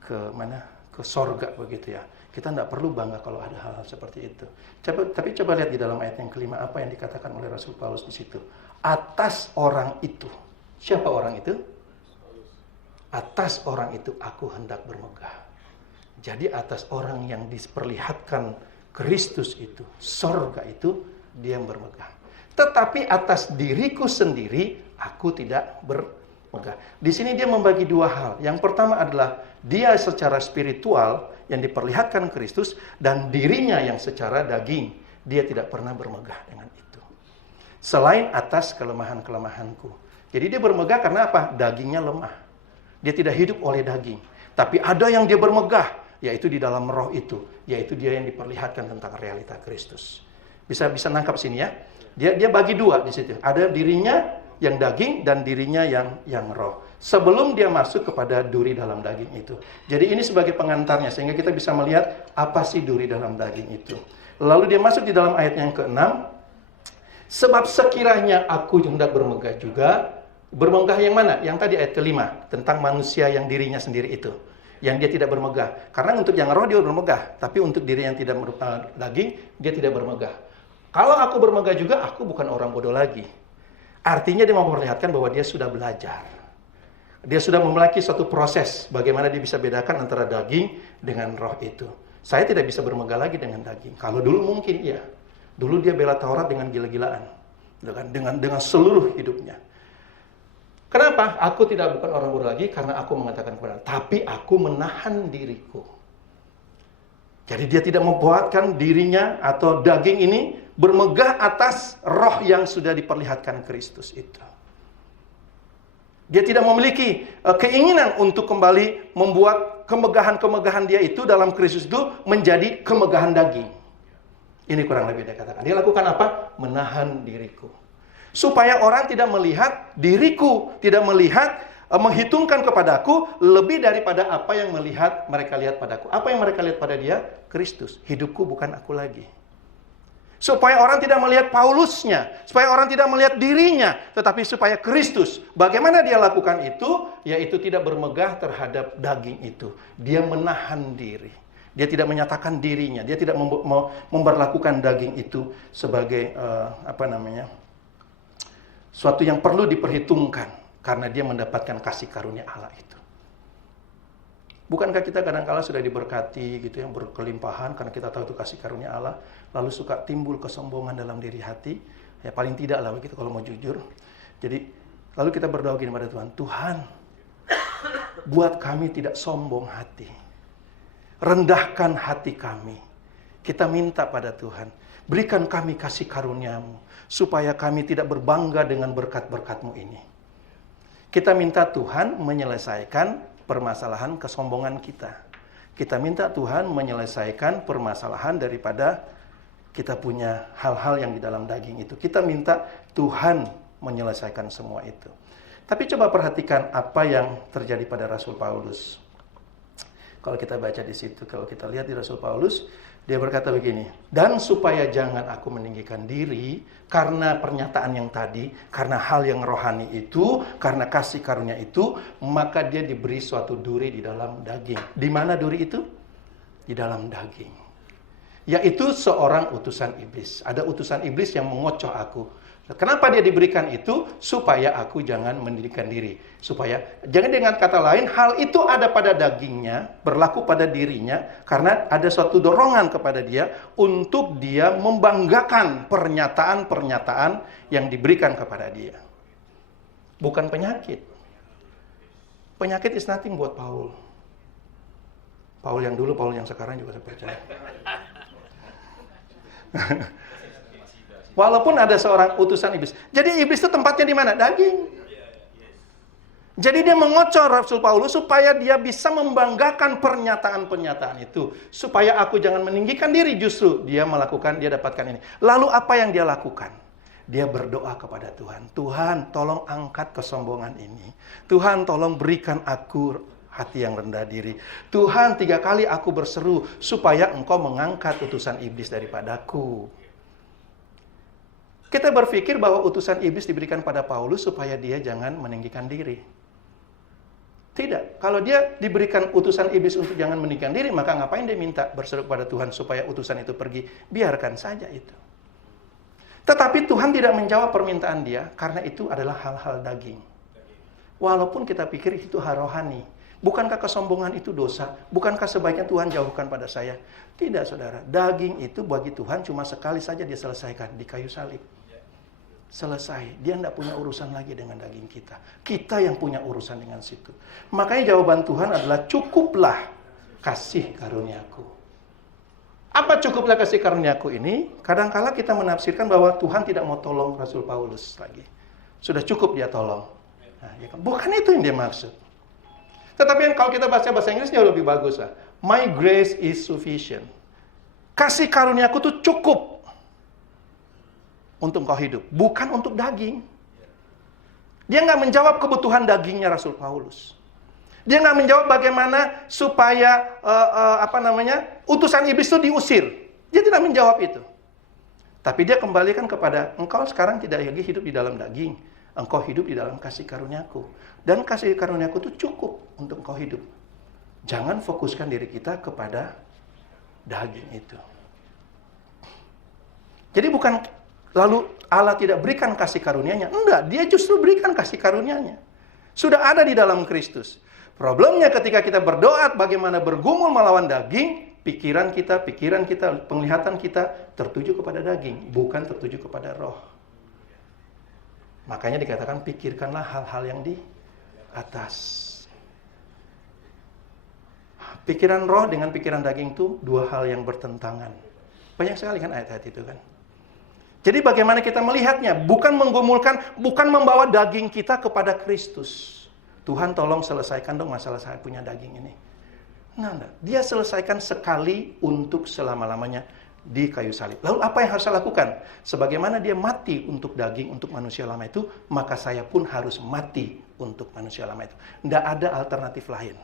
ke mana? Ke sorga begitu ya. Kita nggak perlu bangga kalau ada hal-hal seperti itu. Tapi coba lihat di dalam ayat yang kelima apa yang dikatakan oleh Rasul Paulus di situ. Atas orang itu. Siapa orang itu? Atas orang itu aku hendak bermegah. Jadi atas orang yang diperlihatkan Kristus itu, sorga itu, dia yang bermegah. Tetapi atas diriku sendiri aku tidak bermegah. Di sini dia membagi dua hal. Yang pertama adalah dia secara spiritual yang diperlihatkan Kristus, dan dirinya yang secara daging dia tidak pernah bermegah dengan itu. Selain atas kelemahan-kelemahanku. Jadi dia bermegah karena apa? Dagingnya lemah. Dia tidak hidup oleh daging. Tapi ada yang dia bermegah, yaitu di dalam roh itu. Yaitu dia yang diperlihatkan tentang realita Kristus. Bisa nangkap sini ya. Dia bagi dua di situ. Ada dirinya yang daging dan dirinya yang roh. Sebelum dia masuk kepada duri dalam daging itu. Jadi ini sebagai pengantarnya sehingga kita bisa melihat apa sih duri dalam daging itu. Lalu dia masuk di dalam ayat yang ke-6. Sebab sekiranya aku hendak bermegah juga. Bermegah yang mana? Yang tadi ayat ke-5 tentang manusia yang dirinya sendiri itu. Yang dia tidak bermegah. Karena untuk yang roh dia bermegah, tapi untuk diri yang tidak daging dia tidak bermegah. Kalau aku bermegah juga, aku bukan orang bodoh lagi. Artinya dia memperlihatkan bahwa dia sudah belajar. Dia sudah memiliki suatu proses bagaimana dia bisa bedakan antara daging dengan roh itu. Saya tidak bisa bermegah lagi dengan daging. Kalau dulu mungkin ya. Dulu dia bela Taurat dengan gila-gilaan. Dengan seluruh hidupnya. Kenapa? Aku tidak bukan orang bodoh lagi karena aku mengatakan kepada, tapi aku menahan diriku. Jadi dia tidak membuatkan dirinya atau daging ini bermegah atas roh yang sudah diperlihatkan Kristus itu. Dia tidak memiliki keinginan untuk kembali membuat kemegahan-kemegahan dia itu dalam Kristus itu menjadi kemegahan daging. Ini kurang lebih dia katakan. Dia lakukan apa? Menahan diriku. Supaya orang tidak melihat diriku, tidak melihat, menghitungkan kepadaku lebih daripada apa yang mereka lihat padaku. Apa yang mereka lihat pada dia? Kristus. Hidupku bukan aku lagi. Supaya orang tidak melihat Paulusnya, supaya orang tidak melihat dirinya, tetapi supaya Kristus. Bagaimana dia lakukan itu? Yaitu tidak bermegah terhadap daging itu. Dia menahan diri. Dia tidak menyatakan dirinya, dia tidak memperlakukan daging itu sebagai suatu yang perlu diperhitungkan karena dia mendapatkan kasih karunia Allah itu. Bukankah kita kadang-kala sudah diberkati gitu yang berkelimpahan karena kita tahu itu kasih karunia Allah, lalu suka timbul kesombongan dalam diri hati? Ya paling tidak lah begitu kalau mau jujur. Jadi lalu kita berdoa gini pada Tuhan, Tuhan, buat kami tidak sombong hati. Rendahkan hati kami. Kita minta pada Tuhan, berikan kami kasih karunia-Mu, supaya kami tidak berbangga dengan berkat-berkat-Mu ini. Kita minta Tuhan menyelesaikan permasalahan kesombongan kita. Kita minta Tuhan menyelesaikan permasalahan daripada kita punya hal-hal yang di dalam daging itu. Kita minta Tuhan menyelesaikan semua itu. Tapi coba perhatikan apa yang terjadi pada Rasul Paulus. Kalau kita baca di situ, kalau kita lihat di Rasul Paulus, dia berkata begini, dan supaya jangan aku meninggikan diri karena pernyataan yang tadi, karena hal yang rohani itu, karena kasih karunia itu, maka dia diberi suatu duri di dalam daging. Di mana duri itu? Di dalam daging. Yaitu seorang utusan iblis. Ada utusan iblis yang mengocoh aku. Kenapa dia diberikan itu? Supaya aku jangan mendirikan diri. Supaya, jangan dengan kata lain, hal itu ada pada dagingnya, berlaku pada dirinya, karena ada suatu dorongan kepada dia, untuk dia membanggakan pernyataan-pernyataan yang diberikan kepada dia. Bukan penyakit. Penyakit is nothing buat Paul. Paul yang dulu, Paul yang sekarang juga saya percaya. Walaupun ada seorang utusan iblis. Jadi iblis itu tempatnya di mana? Daging. Jadi dia mengocoh Rasul Paulus supaya dia bisa membanggakan pernyataan-pernyataan itu. Supaya aku jangan meninggikan diri, justru dia dapatkan ini. Lalu apa yang dia lakukan? Dia berdoa kepada Tuhan. Tuhan, tolong angkat kesombongan ini. Tuhan, tolong berikan aku hati yang rendah diri. Tuhan, 3 kali aku berseru supaya Engkau mengangkat utusan iblis daripadaku. Kita berpikir bahwa utusan iblis diberikan pada Paulus supaya dia jangan meninggikan diri. Tidak. Kalau dia diberikan utusan iblis untuk jangan meninggikan diri, maka ngapain dia minta berseru kepada Tuhan supaya utusan itu pergi? Biarkan saja itu. Tetapi Tuhan tidak menjawab permintaan dia, karena itu adalah hal-hal daging. Walaupun kita pikir itu hal rohani. Bukankah kesombongan itu dosa? Bukankah sebaiknya Tuhan jauhkan pada saya? Tidak, saudara. Daging itu bagi Tuhan cuma sekali saja dia selesaikan di kayu salib. Selesai. Dia tidak punya urusan lagi dengan daging kita. Kita yang punya urusan dengan situ. Makanya jawaban Tuhan adalah cukuplah kasih karuniaku. Apa cukuplah kasih karuniaku ini? Kadangkala kita menafsirkan bahwa Tuhan tidak mau tolong Rasul Paulus lagi. Sudah cukup dia tolong. Nah, ya kan? Bukan itu yang dia maksud. Tetapi kalau kita baca bahasa Inggrisnya lebih bagus lah. My grace is sufficient. Kasih karuniaku itu cukup untuk kau hidup, bukan untuk daging. Dia nggak menjawab kebutuhan dagingnya Rasul Paulus. Dia nggak menjawab bagaimana supaya utusan iblis itu diusir. Dia tidak menjawab itu. Tapi dia kembalikan kepada engkau sekarang tidak lagi hidup di dalam daging, engkau hidup di dalam kasih karuniaku. Dan kasih karuniaku itu cukup untuk engkau hidup. Jangan fokuskan diri kita kepada daging itu. Jadi bukan lalu Allah tidak berikan kasih karunia-Nya. Enggak, dia justru berikan kasih karunia-Nya. Sudah ada di dalam Kristus. Problemnya ketika kita berdoa bagaimana bergumul melawan daging, pikiran kita, penglihatan kita tertuju kepada daging, bukan tertuju kepada roh. Makanya dikatakan pikirkanlah hal-hal yang di atas. Pikiran roh dengan pikiran daging itu dua hal yang bertentangan. Banyak sekali kan ayat-ayat itu kan. Jadi bagaimana kita melihatnya? Bukan menggumulkan, bukan membawa daging kita kepada Kristus. Tuhan tolong selesaikan dong masalah saya punya daging ini. Nah, dia selesaikan sekali untuk selama-lamanya di kayu salib. Lalu apa yang harus saya lakukan? Sebagaimana dia mati untuk daging, untuk manusia lama itu, maka saya pun harus mati untuk manusia lama itu. Tidak ada alternatif lain.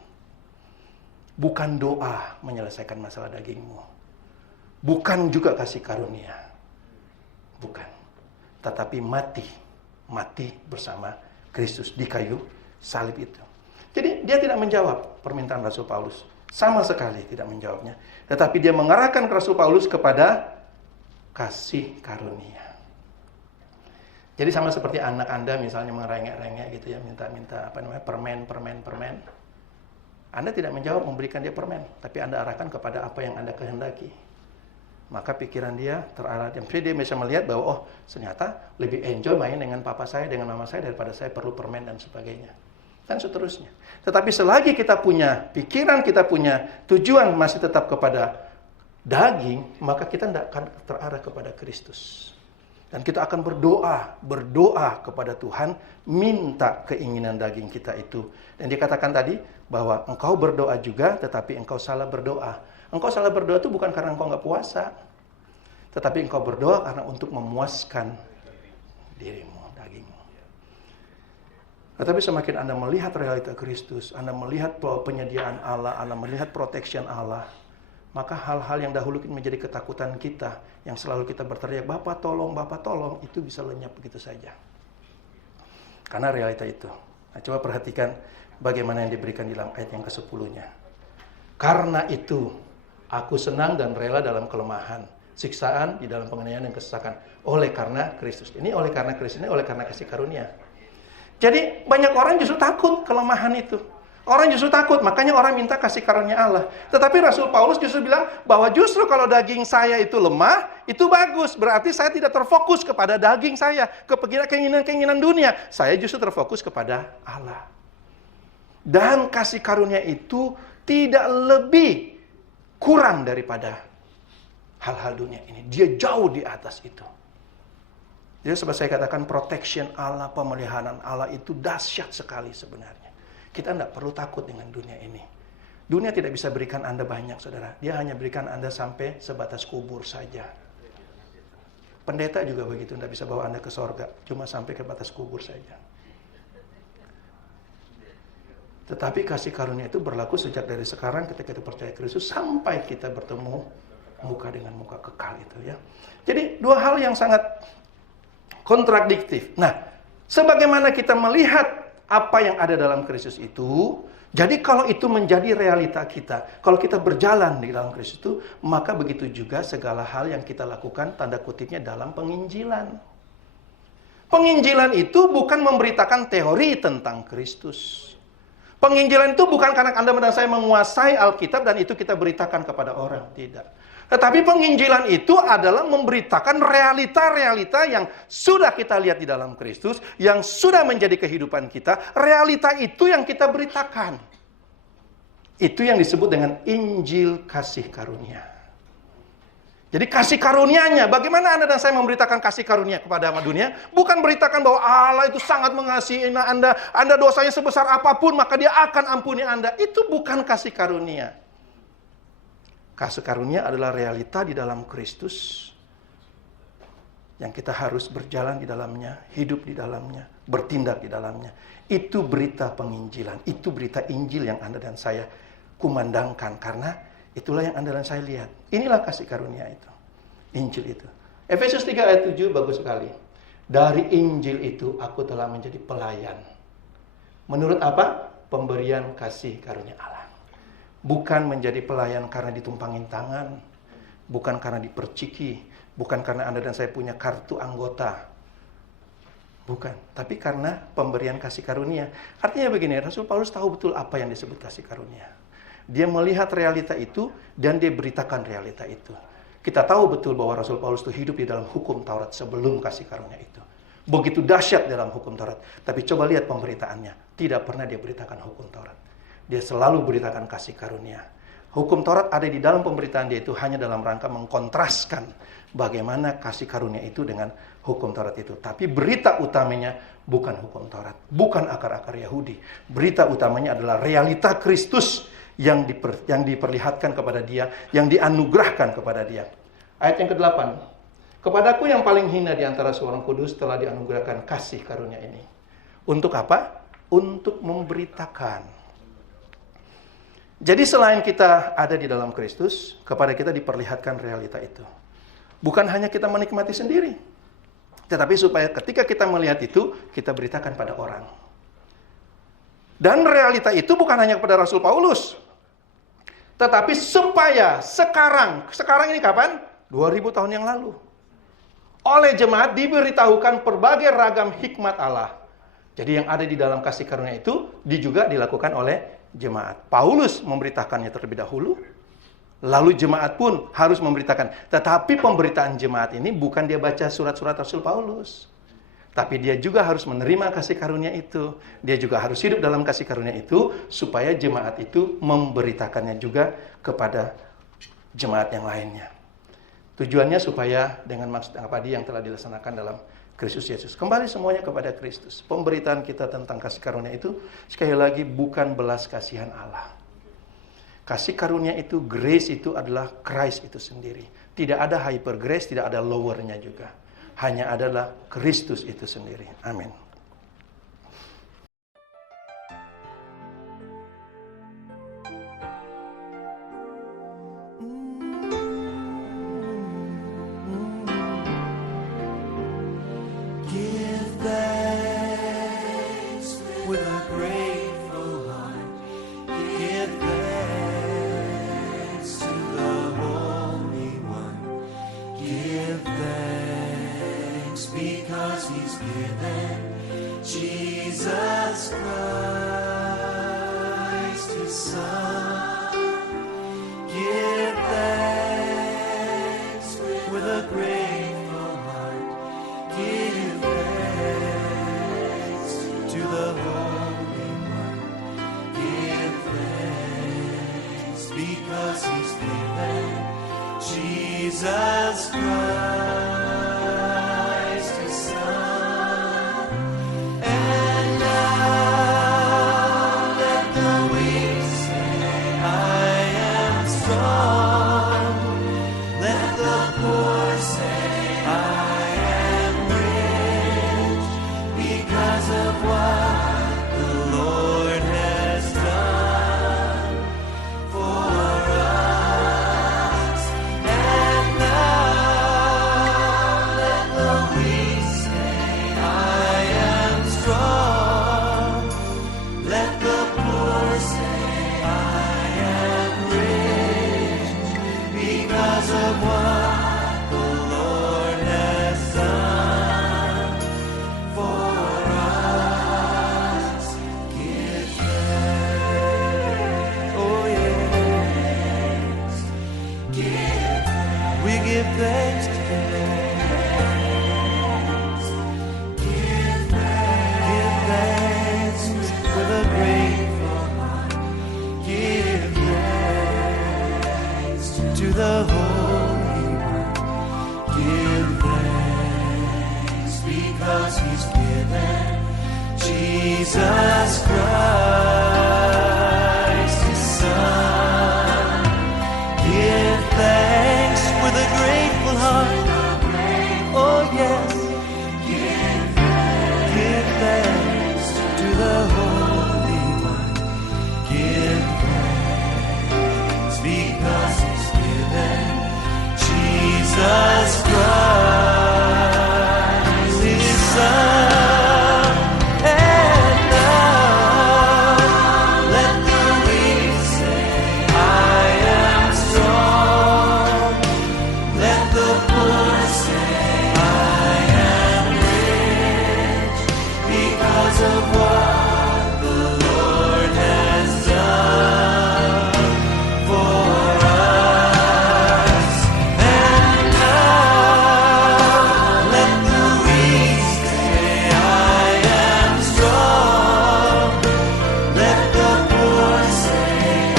Bukan doa menyelesaikan masalah dagingmu. Bukan juga kasih karunia. Bukan. Tetapi mati bersama Kristus di kayu salib itu. Jadi dia tidak menjawab permintaan Rasul Paulus. Sama sekali tidak menjawabnya. Tetapi dia mengarahkan Rasul Paulus kepada kasih karunia. Jadi sama seperti anak Anda misalnya merengek-rengek gitu ya, minta permen. Anda tidak menjawab memberikan dia permen, tapi Anda arahkan kepada apa yang Anda kehendaki. Maka pikiran dia terarah. Jadi dia bisa melihat bahwa ternyata lebih enjoy main dengan papa saya, dengan mama saya daripada saya perlu permen dan sebagainya. dan seterusnya. Tetapi selagi kita punya pikiran, kita punya tujuan masih tetap kepada daging, maka kita tidak akan terarah kepada Kristus. Dan kita akan berdoa kepada Tuhan, minta keinginan daging kita itu. Dan dikatakan tadi bahwa engkau berdoa juga, tetapi engkau salah berdoa. Engkau salah berdoa itu bukan karena engkau nggak puasa, tetapi engkau berdoa karena untuk memuaskan dirimu, dagingmu. Tetapi semakin Anda melihat realita Kristus, Anda melihat penyediaan Allah, Anda melihat protection Allah, maka hal-hal yang dahulu menjadi ketakutan kita, yang selalu kita berteriak, Bapak tolong, itu bisa lenyap begitu saja. Karena realita itu. Nah, coba perhatikan bagaimana yang diberikan di dalam ayat yang ke-10-nya. Karena itu, aku senang dan rela dalam kelemahan, siksaan di dalam penganiayaan dan kesesakan. Oleh karena Kristus. Ini oleh karena Kristus, ini oleh karena kasih karunia. Jadi banyak orang justru takut kelemahan itu. Orang justru takut, makanya orang minta kasih karunia Allah. Tetapi Rasul Paulus justru bilang bahwa justru kalau daging saya itu lemah, itu bagus. Berarti saya tidak terfokus kepada daging saya, kepada keinginan-keinginan dunia. Saya justru terfokus kepada Allah. Dan kasih karunia itu tidak lebih kurang daripada hal-hal dunia ini. Dia jauh di atas itu. Jadi seperti saya katakan, protection Allah, pemeliharaan Allah itu dahsyat sekali sebenarnya. Kita tidak perlu takut dengan dunia ini. Dunia tidak bisa berikan Anda banyak, saudara. Dia hanya berikan Anda sampai sebatas kubur saja. Pendeta juga begitu, tidak bisa bawa Anda ke sorga. Cuma sampai ke batas kubur saja. Tetapi kasih karunia itu berlaku sejak dari sekarang ketika kita percaya Kristus sampai kita bertemu muka dengan muka kekal itu ya. Jadi dua hal yang sangat kontradiktif. Nah, sebagaimana kita melihat apa yang ada dalam Kristus itu, jadi kalau itu menjadi realita kita, kalau kita berjalan di dalam Kristus itu, maka begitu juga segala hal yang kita lakukan, tanda kutipnya, dalam penginjilan. Penginjilan itu bukan memberitakan teori tentang Kristus. Penginjilan itu bukan karena Anda dan saya menguasai Alkitab dan itu kita beritakan kepada orang, tidak. Tetapi penginjilan itu adalah memberitakan realita-realita yang sudah kita lihat di dalam Kristus, yang sudah menjadi kehidupan kita. Realita itu yang kita beritakan. Itu yang disebut dengan Injil kasih karunia. Jadi kasih karunianya, bagaimana Anda dan saya memberitakan kasih karunia kepada dunia? Bukan beritakan bahwa Allah itu sangat mengasihi Anda dosanya sebesar apapun, maka Dia akan ampuni Anda. Itu bukan kasih karunia. Kasih karunia adalah realita di dalam Kristus yang kita harus berjalan di dalamnya, hidup di dalamnya, bertindak di dalamnya. Itu berita penginjilan, itu berita Injil yang Anda dan saya kumandangkan, karena itulah yang Anda dan saya lihat. Inilah kasih karunia itu, Injil itu. Efesus 3 ayat 7 bagus sekali. Dari Injil itu aku telah menjadi pelayan. Menurut apa? Pemberian kasih karunia Allah. Bukan menjadi pelayan karena ditumpangin tangan, bukan karena diperciki, bukan karena Anda dan saya punya kartu anggota. Bukan, tapi karena pemberian kasih karunia. Artinya begini, Rasul Paulus tahu betul apa yang disebut kasih karunia. Dia melihat realita itu dan dia beritakan realita itu. Kita tahu betul bahwa Rasul Paulus itu hidup di dalam hukum Taurat sebelum kasih karunia itu. Begitu dahsyat dalam hukum Taurat. Tapi coba lihat pemberitaannya. Tidak pernah dia beritakan hukum Taurat. Dia selalu beritakan kasih karunia. Hukum Taurat ada di dalam pemberitaan dia itu hanya dalam rangka mengkontraskan bagaimana kasih karunia itu dengan hukum Taurat itu. Tapi berita utamanya bukan hukum Taurat, bukan akar-akar Yahudi. Berita utamanya adalah realita Kristus yang diperlihatkan kepada dia, yang dianugerahkan kepada dia. Ayat yang ke-8. Kepadaku yang paling hina di antara seorang kudus telah dianugerahkan kasih karunia ini. Untuk apa? Untuk memberitakan. Jadi selain kita ada di dalam Kristus, kepada kita diperlihatkan realita itu. Bukan hanya kita menikmati sendiri, tetapi supaya ketika kita melihat itu, kita beritakan pada orang. Dan realita itu bukan hanya kepada Rasul Paulus, tetapi supaya sekarang ini kapan? 2000 tahun yang lalu. Oleh jemaat diberitahukan berbagai ragam hikmat Allah. Jadi yang ada di dalam kasih karunia itu juga dilakukan oleh jemaat. Paulus memberitakannya terlebih dahulu, lalu jemaat pun harus memberitakan. Tetapi pemberitaan jemaat ini bukan dia baca surat-surat Rasul Paulus, Tapi dia juga harus menerima kasih karunia itu. Dia juga harus hidup dalam kasih karunia itu, supaya jemaat itu memberitakannya juga kepada jemaat yang lainnya. Tujuannya supaya dengan maksud abadi yang telah dilaksanakan dalam Kristus Yesus. Kembali semuanya kepada Kristus. Pemberitaan kita tentang kasih karunia itu, sekali lagi, bukan belas kasihan Allah. Kasih karunia itu, grace itu adalah Christ itu sendiri. Tidak ada hyper grace, tidak ada lowernya juga. Hanya adalah Kristus itu sendiri. Amin. Give thanks with a grateful heart. Give thanks to the Holy One. Give thanks because He's given Jesus Christ His Son. Give thanks with a grateful heart. Give thanks to the Holy One. Give thanks because He's given Jesus Christ His Son. And now let the weak say, I am strong. Let the poor say, I am rich because of what the Lord has done for us. And now let the weak say, I am strong. Let the poor say, I am rich because of what the Lord has done for us. Give thanks. Oh yes. We give thanks to the Lord. Give thanks with a grateful heart. Give thanks to the Holy One. Give thanks because He's given Jesus Christ His Son. Give thanks with a grateful heart. Oh yes. Give thanks to the Holy One. Give thanks because He's given Jesus Christ His Son. And now let the weak say, I am strong. Let the poor say, I am rich because of what the Lord has done for us. And now let the weak say, I am strong. Let the poor say, I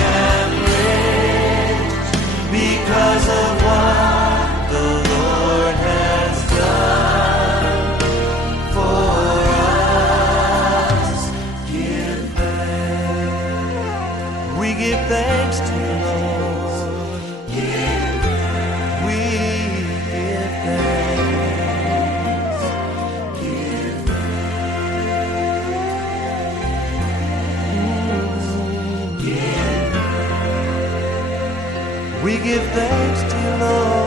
am rich because of what the Lord has done for us. Give thanks. We give thanks to the Lord. We give thanks. Give thanks. We give thanks to the Lord.